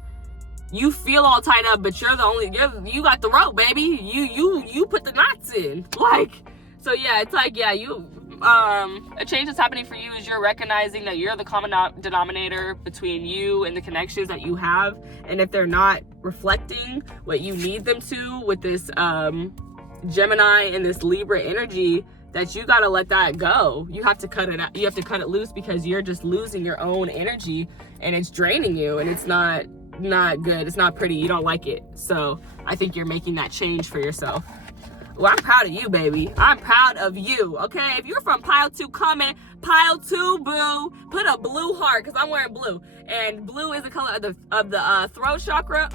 you feel all tied up, but you got the rope, baby. You put the knots in. Like, so yeah, it's like, yeah, a change that's happening for you is you're recognizing that you're the common denominator between you and the connections that you have. And if they're not reflecting what you need them to with this, Gemini and this Libra energy, that you got to let that go. You have to cut it out. You have to cut it loose because you're just losing your own energy and it's draining you, and it's not good. It's not pretty. You don't like it. So I think you're making that change for yourself. Well, I'm proud of you, baby. I'm proud of you. Okay, if you're from pile 2, comment pile 2, boo. Put a blue heart because I'm wearing blue, and blue is the color of the throat chakra.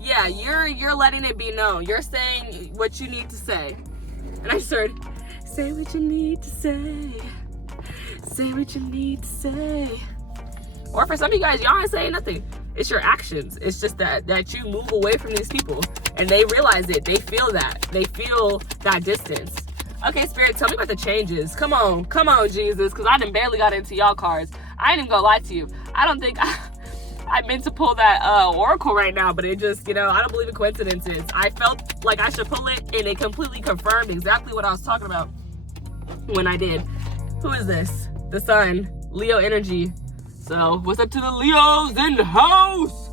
Yeah, you're letting it be known. You're saying what you need to say. And I started, say what you need to say. Say what you need to say. Or for some of you guys, y'all ain't saying nothing. It's your actions. It's just that you move away from these people and they realize it. They feel that. They feel that distance. Okay, Spirit, tell me about the changes. Come on, Jesus, because I done barely got into y'all cards. I ain't even gonna lie to you. I don't think I meant to pull that oracle right now, but it just, I don't believe in coincidences. I felt like I should pull it, and it completely confirmed exactly what I was talking about when I did. Who is this? The Sun, Leo energy. So, what's up to the Leos in the house?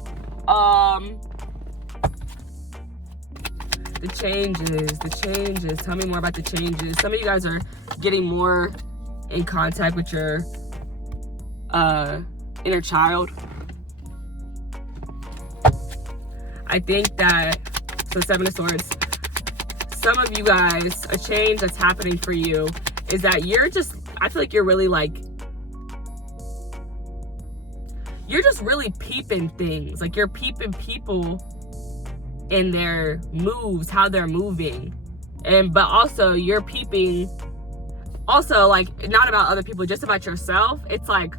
The changes. Tell me more about the changes. Some of you guys are getting more in contact with your inner child. I think that, so 7 of Swords, some of you guys, a change that's happening for you is that I feel like you're really you're just really peeping things. Like, you're peeping people in their moves, how they're moving. But also you're peeping, also, like, not about other people, just about yourself. It's like,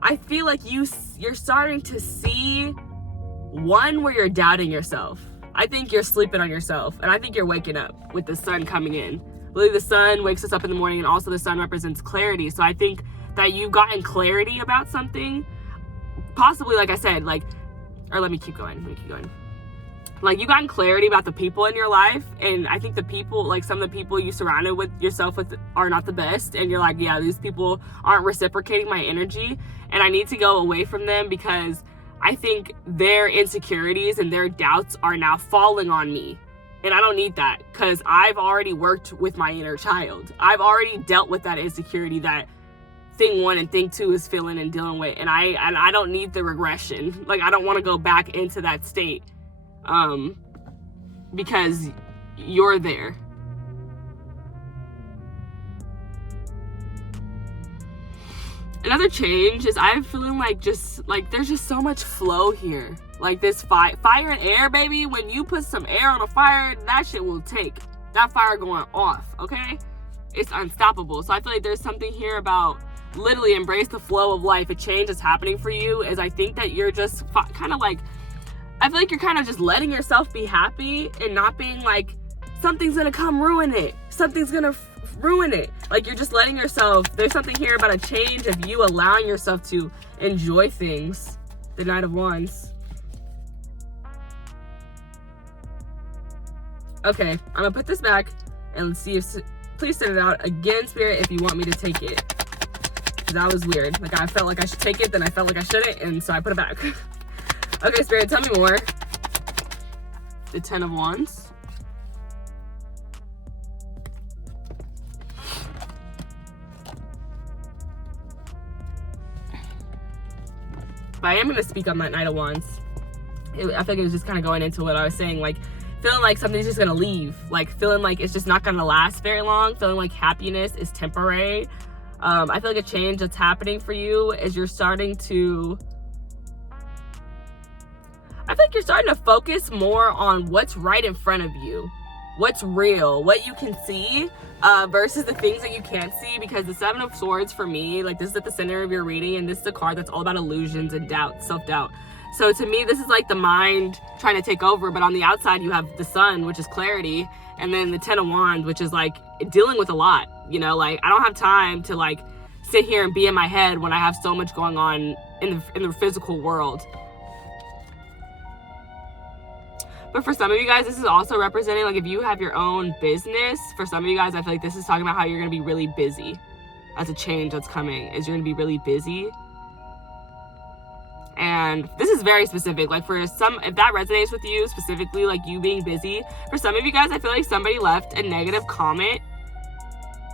I feel like you're starting to see one where you're doubting yourself. I think you're sleeping on yourself, and I think you're waking up with the sun coming in. I believe the sun wakes us up in the morning, and also the sun represents clarity. So I think that you've gotten clarity about something, possibly, like I said, or let me keep going. Like, you've gotten clarity about the people in your life, and I think the people, like, some of the people you surrounded with yourself with are not the best, and you're like, yeah, these people aren't reciprocating my energy, and I need to go away from them because I think their insecurities and their doubts are now falling on me, and I don't need that because I've already worked with my inner child. I've already dealt with that insecurity that thing 1 and thing 2 is feeling and dealing with, and I don't need the regression. Like, I don't want to go back into that state because you're there. Another change is I'm feeling like there's just so much flow here. Like this fire and air, baby. When you put some air on a fire, that shit will take. That fire going off, okay? It's unstoppable. So I feel like there's something here about literally embrace the flow of life. A change that's happening for you is I think that you're just kind of like, I feel like you're kind of just letting yourself be happy and not being like, something's gonna come ruin it. Something's gonna ruin it. Like you're just letting yourself, there's something here about a change of you allowing yourself to enjoy things. The Knight of Wands. Okay, I'm gonna put this back and let's see if, please send it out again, Spirit, if you want me to take it. That was weird. Like I felt like I should take it, then I felt like I shouldn't, and so I put it back. Okay, Spirit, tell me more. The Ten of Wands. But I am going to speak on that Knight of Wands. I feel like it was just kind of going into what I was saying, like feeling like something's just going to leave, like feeling like it's just not going to last very long, feeling like happiness is temporary. I feel like a change that's happening for you is you're starting to, I feel like you're starting to focus more on what's right in front of you, what's real, what you can see, versus the things that you can't see. Because the Seven of Swords for me, like this is at the center of your reading, and this is a card that's all about illusions and doubt, self-doubt. So to me, this is like the mind trying to take over, but on the outside you have the Sun, which is clarity, and then the Ten of Wands, which is like dealing with a lot, you know, like I don't have time to like sit here and be in my head when I have so much going on in the physical world. But for some of you guys, this is also representing, like if you have your own business, for some of you guys, I feel like this is talking about how you're going to be really busy. That's a change that's coming, is you're going to be really busy. And this is very specific, like for some, if that resonates with you specifically, like you being busy, for some of you guys, I feel like somebody left a negative comment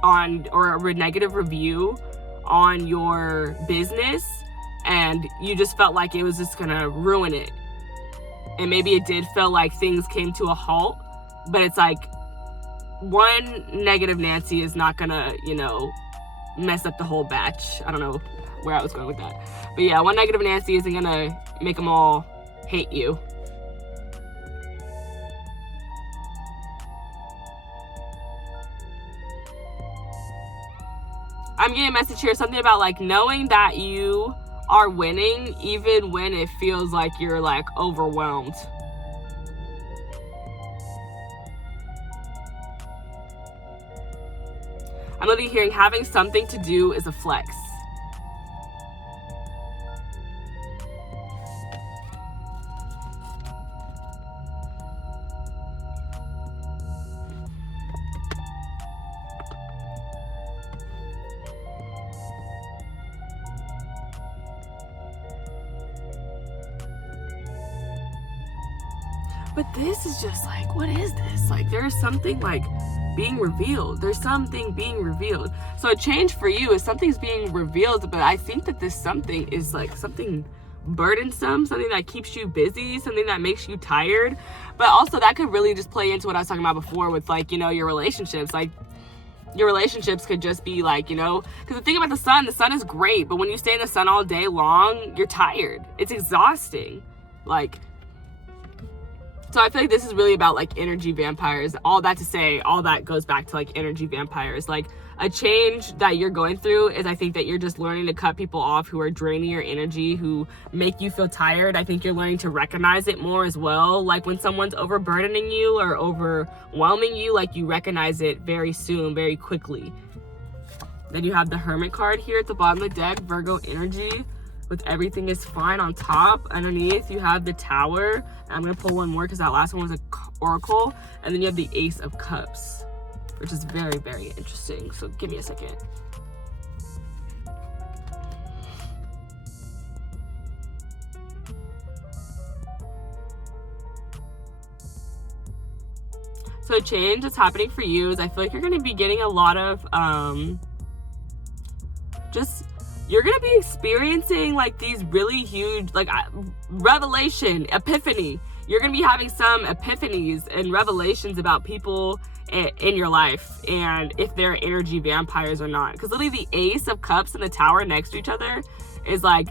on, or a negative review on your business, and you just felt like it was just gonna ruin it. And maybe it did feel like things came to a halt, but it's like one negative Nancy is not gonna, you know, mess up the whole batch. I don't know where I was going with that. But yeah, one negative Nancy isn't gonna make them all hate you. I'm getting a message here, something about like knowing that you are winning even when it feels like you're like overwhelmed. I'm literally hearing having something to do is a flex. But this is just like, what is this? Like there's something like being revealed. There's something being revealed. So a change for you is something's being revealed, but I think that this something is like something burdensome, something that keeps you busy, something that makes you tired. But also that could really just play into what I was talking about before with like, you know, your relationships. Like your relationships could just be like, you know, because the thing about the sun is great, but when you stay in the sun all day long, you're tired. It's exhausting. Like, so I feel like this is really about like energy vampires. All that to say, all that goes back to like energy vampires. Like a change that you're going through is, I think that you're just learning to cut people off who are draining your energy, who make you feel tired. I think you're learning to recognize it more as well. Like when someone's overburdening you or overwhelming you, like you recognize it very soon, very quickly. Then you have the Hermit card here at the bottom of the deck, Virgo energy. With everything is fine on top. Underneath you have the Tower. I'm gonna pull one more because that last one was an oracle. And then you have the Ace of Cups, which is very, very interesting. So give me a second. So a change that's happening for you is I feel like you're gonna be getting a lot of you're gonna be experiencing like these really huge, like revelation, epiphany. You're gonna be having some epiphanies and revelations about people in your life, and if they're energy vampires or not. Because literally the Ace of Cups and the Tower next to each other is like,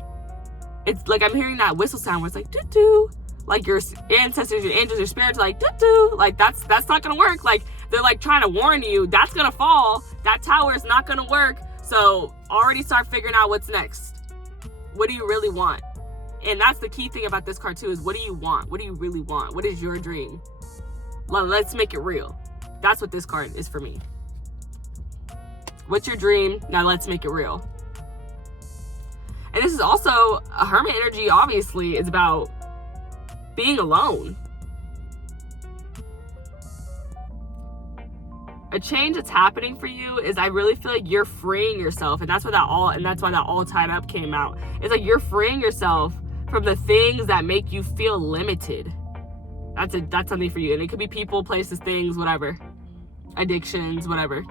it's like I'm hearing that whistle sound where it's like doo-doo. Like your ancestors, your angels, your spirits are like doo-doo. Like that's not gonna work. Like they're like trying to warn you that's gonna fall. That tower is not gonna work. So already start figuring out what's next. What do you really want? And that's the key thing about this card too, is what do you want? What do you really want? What is your dream? Let's make it real. That's what this card is for me. What's your dream? Now let's make it real. And this is also a Hermit energy, obviously, is about being alone. A change that's happening for you is, I really feel like you're freeing yourself, and that's why that all tied up came out. It's like you're freeing yourself from the things that make you feel limited. That's something for you. And it could be people, places, things, whatever. Addictions, whatever.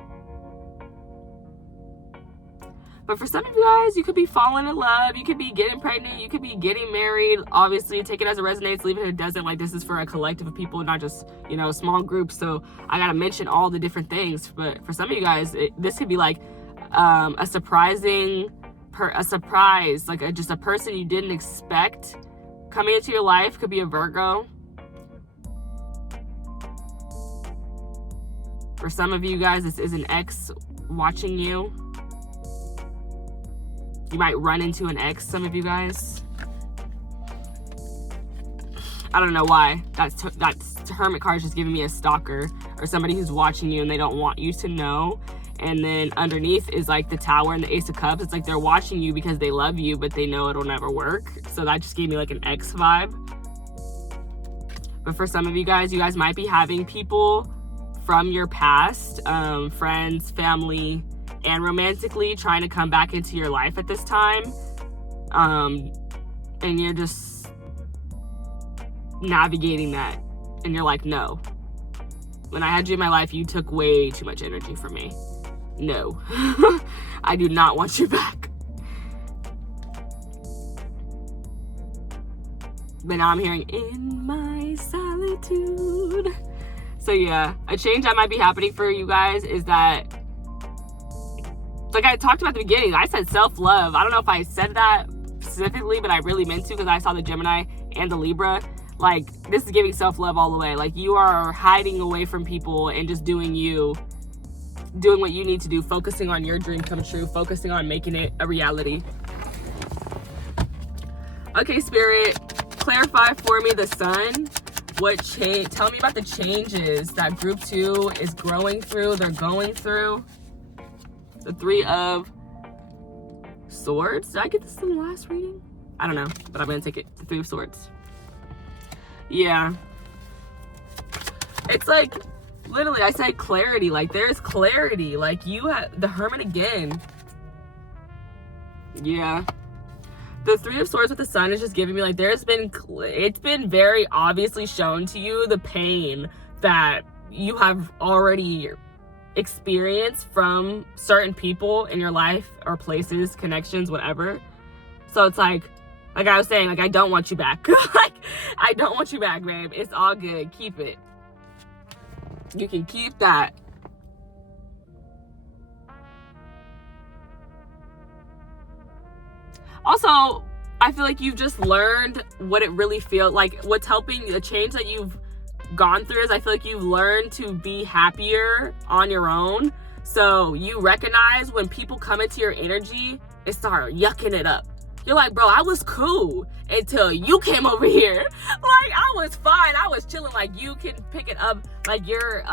But for some of you guys, you could be falling in love, you could be getting pregnant, you could be getting married. Obviously, take it as it resonates, leave it if it doesn't. Like, this is for a collective of people, not just, small groups. So I gotta mention all the different things. But for some of you guys, this could be like a surprise, like just a person you didn't expect coming into your life. Could be a Virgo. For some of you guys, this is an ex watching you. You might run into an ex, some of you guys. I don't know why. That's Hermit card is just giving me a stalker, or somebody who's watching you and they don't want you to know. And then underneath is like the Tower and the Ace of Cups. It's like they're watching you because they love you, but they know it'll never work. So that just gave me like an ex vibe. But for some of you guys might be having people from your past, friends, family, and romantically trying to come back into your life at this time. And you're just navigating that. And you're like, no. When I had you in my life, you took way too much energy from me. No. I do not want you back. But now I'm hearing, in my solitude. So yeah, a change that might be happening for you guys is that, like I talked about at the beginning, I said self-love. I don't know if I said that specifically, but I really meant to, because I saw the Gemini and the Libra. Like, this is giving self-love all the way. Like, you are hiding away from people and just doing you, doing what you need to do, focusing on your dream come true, focusing on making it a reality. Okay, Spirit, clarify for me the Sun. Tell me about the changes that group 2 is growing through, they're going through. The 3 of Swords. Did I get this in the last reading? I don't know, but I'm gonna take it. The 3 of Swords. Yeah. It's like, literally, I said clarity. Like, there's clarity. Like, you have the Hermit again. Yeah. The 3 of Swords with the Sun is just giving me, like, it's been very obviously shown to you the pain that you have already experienced from certain people in your life, or places, connections, whatever. So it's like I was saying, like, I don't want you back. Like, I don't want you back, babe. It's all good. Keep it. You can keep that. Also, I feel like you've just learned what it really feels like. What's helping the change that you've gone through is, I feel like you've learned to be happier on your own. So you recognize when people come into your energy and start yucking it up. You're like, bro, I was cool until you came over here. Like, I was fine. I was chilling. Like, you can pick it up. Like, your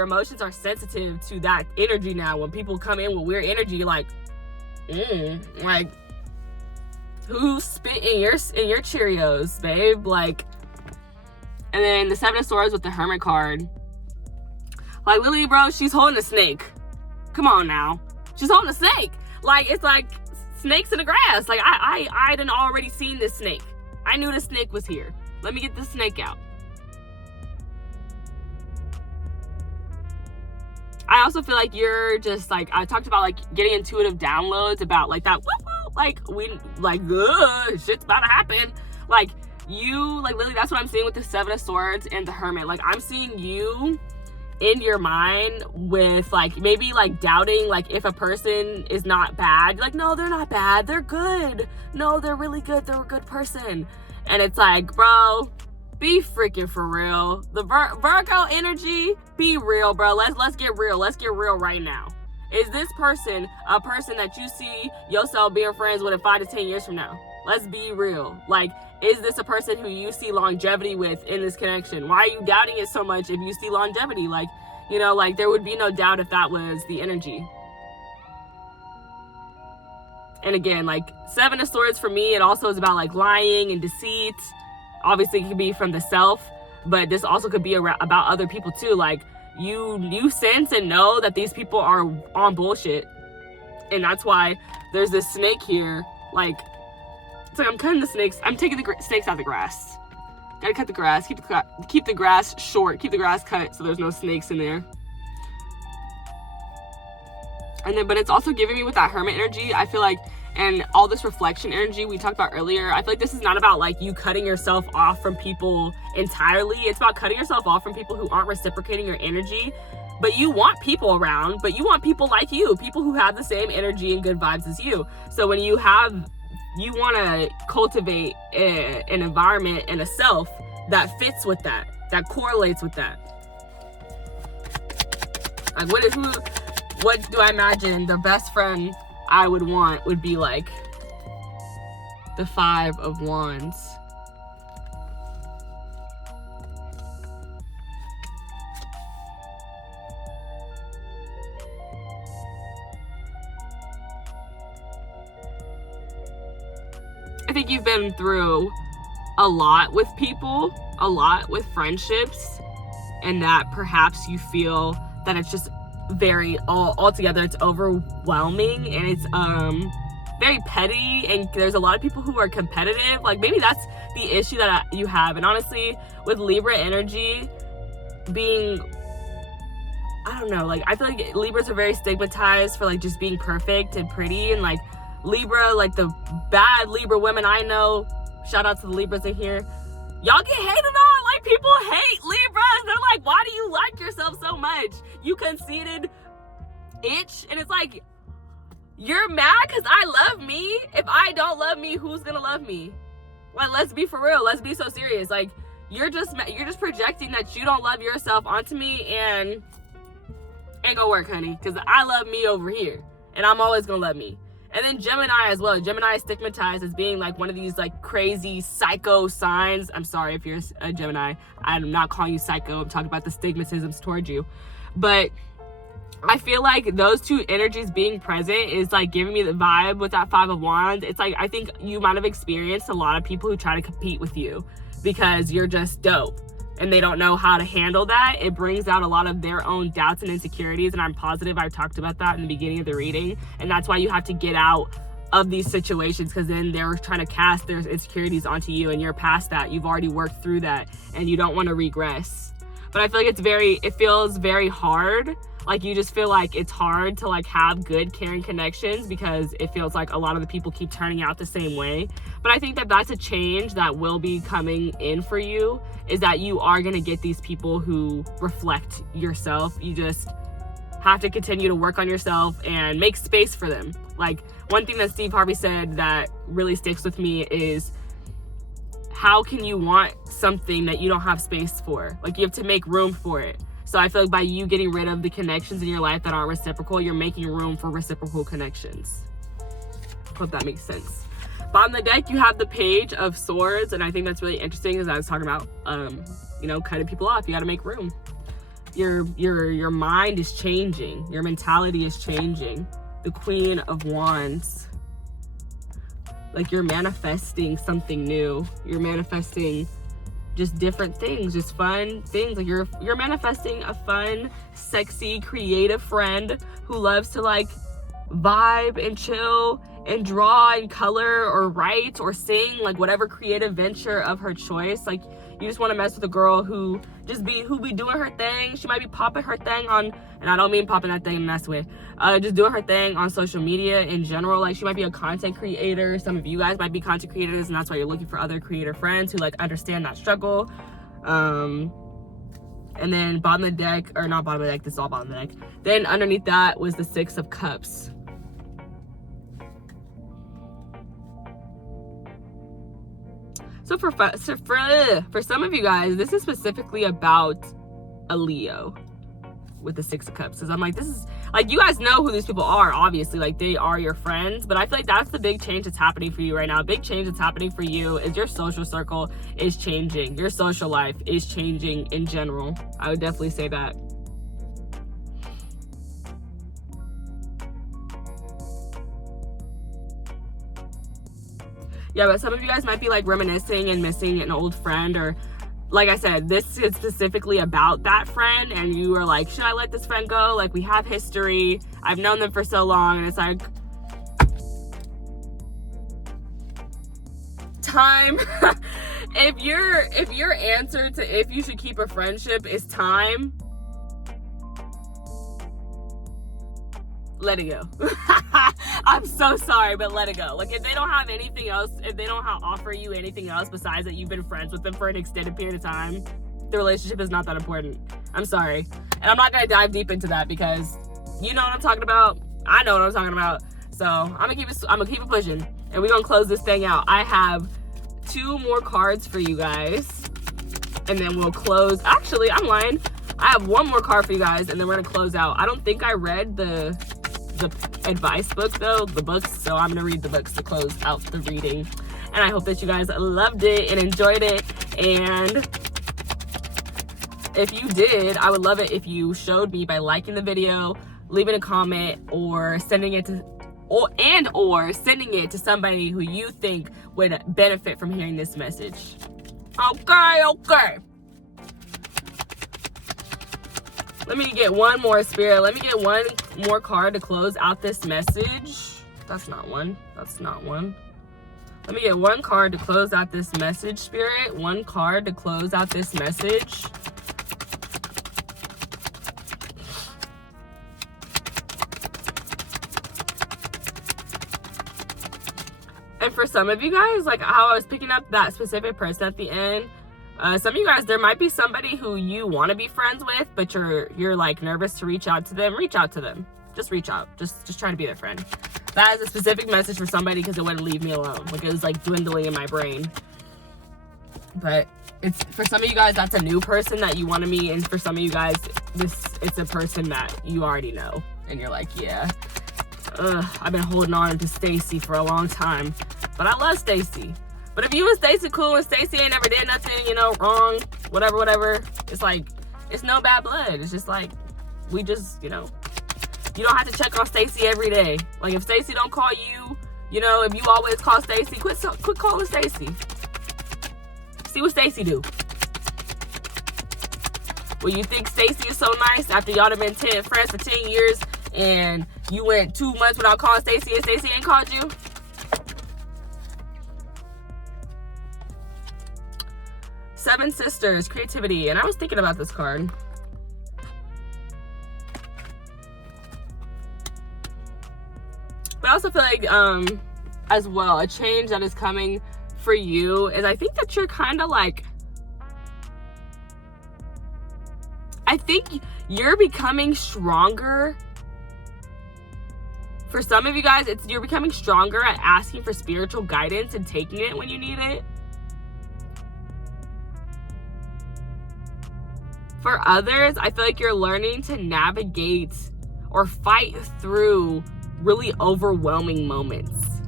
emotions are sensitive to that energy now. When people come in with weird energy, you're like, like, who spit in your Cheerios, babe? Like, and then the 7 of Swords with the Hermit card. Like, literally, bro, she's holding a snake. Come on now. She's holding a snake. Like, it's like snakes in the grass. Like, I done already seen this snake. I knew the snake was here. Let me get the snake out. I also feel like you're just, like, I talked about, like, getting intuitive downloads about, like, that woo-woo, shit's about to happen. Like, you, like, literally, that's what I'm seeing with the 7 of Swords and the Hermit. Like, I'm seeing you in your mind with like maybe like doubting like if a person is not bad, like, no, they're not bad, they're good, no, they're really good, they're a good person. And it's like, bro, be freaking for real. The Virgo energy, be real, bro. Let's get real. Let's get real right now. Is this person a person that you see yourself being friends with in 5 to 10 years from now? Let's be real. Like, is this a person who you see longevity with in this connection? Why are you doubting it so much if you see longevity? Like, you know, like there would be no doubt if that was the energy. And again, like 7 of Swords for me, it also is about like lying and deceit. Obviously it could be from the self, but this also could be about other people too. Like you sense and know that these people are on bullshit. And that's why there's this snake here. Like, it's like I'm cutting the snakes. I'm taking the snakes out of the grass. Gotta cut the grass. Keep the grass short. Keep the grass cut so there's no snakes in there. And then, but it's also giving me with that Hermit energy, I feel like, and all this reflection energy we talked about earlier, I feel like this is not about like you cutting yourself off from people entirely. It's about cutting yourself off from people who aren't reciprocating your energy. But you want people around, but you want people like you, people who have the same energy and good vibes as you. So when you want to cultivate an environment and a self that fits with that correlates with that. Like what do I imagine the best friend I would want would be like? The 5 of Wands. I think you've been through a lot with people, a lot with friendships, and that perhaps you feel that it's just very altogether it's overwhelming and it's very petty, and there's a lot of people who are competitive. Like maybe that's the issue that you have. And honestly, with Libra energy being, I don't know, like I feel like Libras are very stigmatized for like just being perfect and pretty, and like Libra, like the bad Libra women I know, shout out to the Libras in here, y'all get hated on. Like people hate Libras. They're like, why do you like yourself so much? You conceited itch. And it's like, you're mad because I love me. If I don't love me, who's gonna love me? Like, let's be for real. Let's be so serious. Like, you're just projecting that you don't love yourself onto me, and ain't gonna work, honey. Because I love me over here, and I'm always gonna love me. And then Gemini as well. Gemini is stigmatized as being like one of these like crazy psycho signs. I'm sorry if you're a Gemini. I'm not calling you psycho. I'm talking about the stigmatisms towards you. But I feel like those two energies being present is like giving me the vibe with that 5 of Wands. It's like, I think you might have experienced a lot of people who try to compete with you because you're just dope, and they don't know how to handle that. It brings out a lot of their own doubts and insecurities, and I'm positive I talked about that in the beginning of the reading. And that's why you have to get out of these situations, because then they're trying to cast their insecurities onto you, and you're past that. You've already worked through that, and you don't want to regress. But I feel like it feels very hard. Like you just feel like it's hard to like have good caring connections because it feels like a lot of the people keep turning out the same way. But I think that that's a change that will be coming in for you, is that you are going to get these people who reflect yourself. You just have to continue to work on yourself and make space for them. Like one thing that Steve Harvey said that really sticks with me is, how can you want something that you don't have space for? Like you have to make room for it. So I feel like by you getting rid of the connections in your life that aren't reciprocal, you're making room for reciprocal connections. Hope that makes sense. Bottom of the deck, you have the Page of Swords, and I think that's really interesting because I was talking about, cutting people off. You got to make room. Your mind is changing. Your mentality is changing. The Queen of Wands. Like you're manifesting something new. You're manifesting just different things, just fun things. Like you're manifesting a fun, sexy, creative friend who loves to like vibe and chill and draw and color or write or sing, like whatever creative venture of her choice. Like you just want to mess with a girl who be doing her thing. She might be popping her thing on, and I don't mean popping that thing in a nice way, just doing her thing on social media in general. Like she might be a content creator. Some of you guys might be content creators, and that's why you're looking for other creator friends who like understand that struggle. And then bottom of the deck, or not bottom of the deck, this is all bottom of the deck. Then underneath that was the Six of Cups. So for some of you guys, this is specifically about a Leo with the Six of Cups. Because I'm like, this is, like, you guys know who these people are, obviously. Like, they are your friends. But I feel like that's the big change that's happening for you right now. Big change that's happening for you is your social circle is changing. Your social life is changing in general. I would definitely say that. Yeah, but some of you guys might be like reminiscing and missing an old friend, or like I said, this is specifically about that friend, and you are like, should I let this friend go? Like, we have history. I've known them for so long, and it's like, time. if your answer to if you should keep a friendship is time, let it go. I'm so sorry, but let it go. Like, if they don't have anything else, if they don't offer you anything else besides that you've been friends with them for an extended period of time, the relationship is not that important. I'm sorry. And I'm not going to dive deep into that because you know what I'm talking about. I know what I'm talking about. So I'm gonna keep it pushing, and we're gonna close this thing out. I have 2 more cards for you guys, and then we'll close. Actually, I'm lying. I have 1 more card for you guys, and then we're gonna close out. I don't think I read the advice book though, the books, so I'm gonna read the books to close out the reading. And I hope that you guys loved it and enjoyed it. And if you did, I would love it if you showed me by liking the video, leaving a comment, or sending it to sending it to somebody who you think would benefit from hearing this message. Okay. Let me get one more, Spirit. Let me get 1 more card to close out this message. That's not one. Let me get 1 card to close out this message, Spirit. 1 card to close out this message. And for some of you guys, like how I was picking up that specific person at the end, some of you guys, there might be somebody who you want to be friends with, but you're like nervous to reach out to them. Reach out to them. Just reach out. Just try to be their friend. That is a specific message for somebody because it wouldn't leave me alone. Like, it was like dwindling in my brain. But it's for some of you guys, that's a new person that you want to meet, and for some of you guys, it's a person that you already know, and you're like, yeah, I've been holding on to Stacy for a long time, but I love Stacy. But if you and Stacy cool and Stacy ain't never did nothing, you know, wrong, whatever, it's like, it's no bad blood. It's just like, we just, you know, you don't have to check on Stacy every day. Like, if Stacy don't call you, you know, if you always call Stacy, quit calling Stacy. See what Stacy do. Well, you think Stacy is so nice after y'all have been friends for 10 years and you went 2 months without calling Stacy and Stacy ain't called you? Seven Sisters, creativity. And I was thinking about this card. But I also feel like, as well, a change that is coming for you is I think that you're kind of like, I think you're becoming stronger. For some of you guys, you're becoming stronger at asking for spiritual guidance and taking it when you need it. For others, I feel like you're learning to navigate or fight through really overwhelming moments.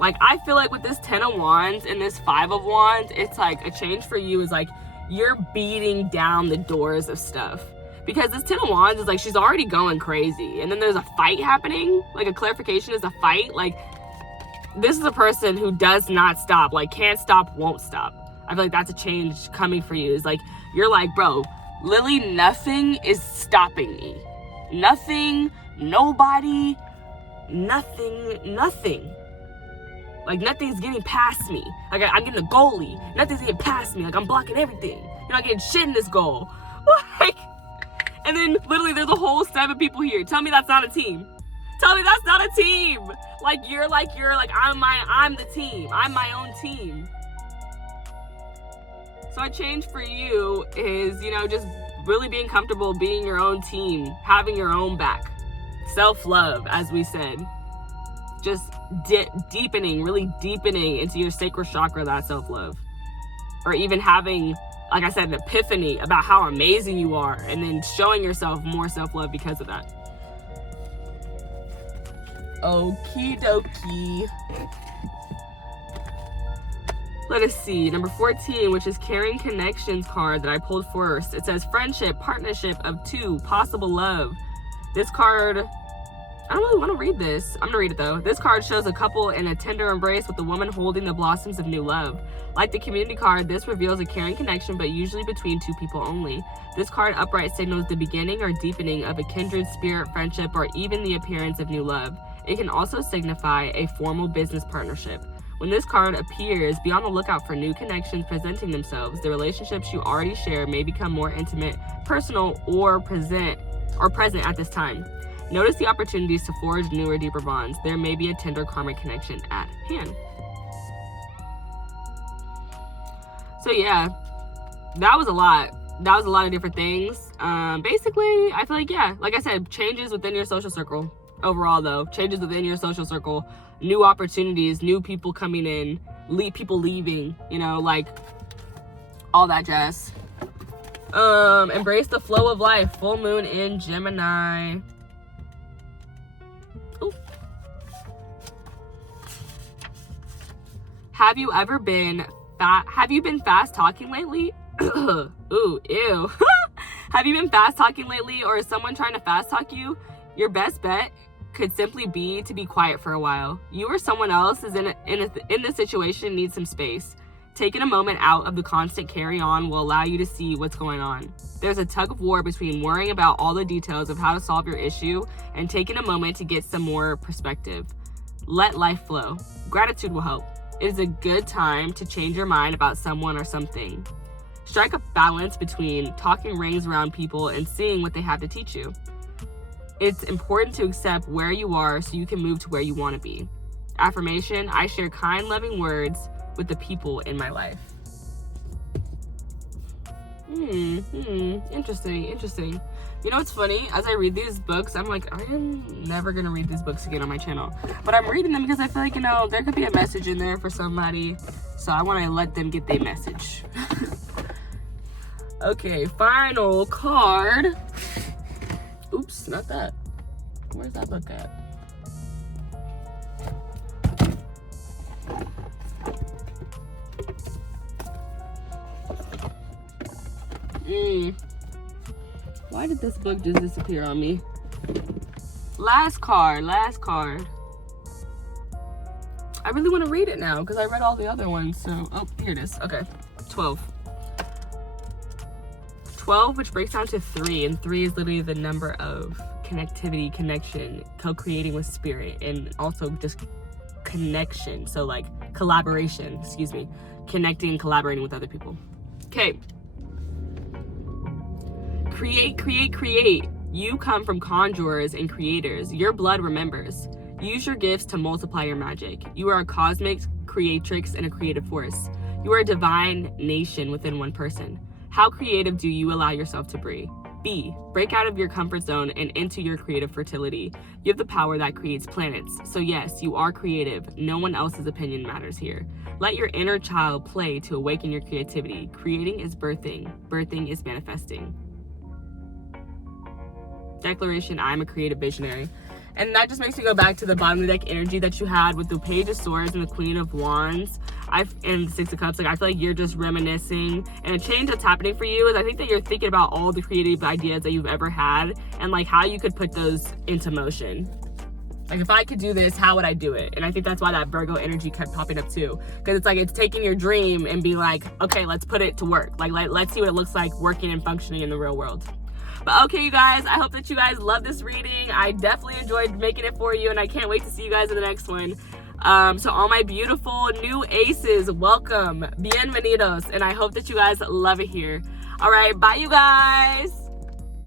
Like, I feel like with this 10 of Wands and this 5 of Wands, it's like a change for you is like you're beating down the doors of stuff. Because this 10 of Wands is like she's already going crazy. And then there's a fight happening. Like, a clarification is a fight. Like, this is a person who does not stop. Like, can't stop, won't stop. I feel like that's a change coming for you. It's like, you're like, bro, Lily, nothing is stopping me. Nothing, nobody, nothing. Like, nothing's getting past me. Like, I'm getting a goalie. Nothing's getting past me. Like, I'm blocking everything. You're not getting shit in this goal. Like, and then literally there's a whole 7 people here. Tell me that's not a team. Tell me that's not a team. Like, you're like, I'm the team. I'm my own team. So a change for you is, just really being comfortable being your own team, having your own back. Self-love, as we said. Just really deepening into your sacral chakra, that self-love. Or even having, like I said, an epiphany about how amazing you are, and then showing yourself more self-love because of that. Okie dokie. Let us see. Number 14, which is Caring Connections card that I pulled first. It says friendship, partnership of two, possible love. This card, I don't really want to read this. I'm going to read it though. This card shows a couple in a tender embrace with the woman holding the blossoms of new love. Like the community card, this reveals a caring connection, but usually between two people only. This card upright signals the beginning or deepening of a kindred spirit friendship, or even the appearance of new love. It can also signify a formal business partnership. When this card appears, be on the lookout for new connections presenting themselves. The relationships you already share may become more intimate, personal, or present at this time. Notice the opportunities to forge newer, deeper bonds. There may be a tender karmic connection at hand. So yeah, that was a lot. That was a lot of different things. Basically, I feel like, yeah, like I said, changes within your social circle. Overall though, changes within your social circle, new opportunities, new people coming in, people leaving, like all that jazz. Embrace the flow of life. Full moon in Gemini. Ooh. Have you been fast talking lately? Ooh, ew. Have you been fast talking lately, or is someone trying to fast talk you? Your best bet could simply be to be quiet for a while. You or someone else is in this situation needs some space. Taking a moment out of the constant carry on will allow you to see what's going on. There's a tug of war between worrying about all the details of how to solve your issue and taking a moment to get some more perspective. Let life flow. Gratitude will help. It is a good time to change your mind about someone or something. Strike a balance between talking rings around people and seeing what they have to teach you. It's important to accept where you are so you can move to where you want to be. Affirmation: I share kind, loving words with the people in my life. Interesting. You know what's funny? As I read these books, I'm like, I am never going to read these books again on my channel. But I'm reading them because I feel like, there could be a message in there for somebody. So I want to let them get their message. Okay, final card. Oops, not that. Where's that book at? Why did this book just disappear on me? Last card. I really want to read it now because I read all the other ones. So, here it is. Okay, 12. 12, which breaks down to 3, and 3 is literally the number of connectivity, connection, co-creating with spirit, and also just connection. So like collaboration, connecting and collaborating with other people. Okay. Create. You come from conjurers and creators. Your blood remembers. Use your gifts to multiply your magic. You are a cosmic creatrix and a creative force. You are a divine nation within one person. How creative do you allow yourself to be? Break out of your comfort zone and into your creative fertility. You have the power that creates planets. So yes, you are creative. No one else's opinion matters here. Let your inner child play to awaken your creativity. Creating is birthing. Birthing is manifesting. Declaration: I am a creative visionary. And that just makes me go back to the bottom of the deck energy that you had with the Page of Swords and the Queen of Wands and the Six of Cups. Like, I feel like you're just reminiscing, and a change that's happening for you is I think that you're thinking about all the creative ideas that you've ever had and like how you could put those into motion. Like, if I could do this, how would I do it? And I think that's why that Virgo energy kept popping up too, because it's like it's taking your dream and be like, okay, let's put it to work. Like let's see what it looks like working and functioning in the real world. But okay, you guys, I hope that you guys love this reading. I definitely enjoyed making it for you, and I can't wait to see you guys in the next one. So all my beautiful new aces, welcome, bienvenidos, and I hope that you guys love it here. All right, bye, you guys.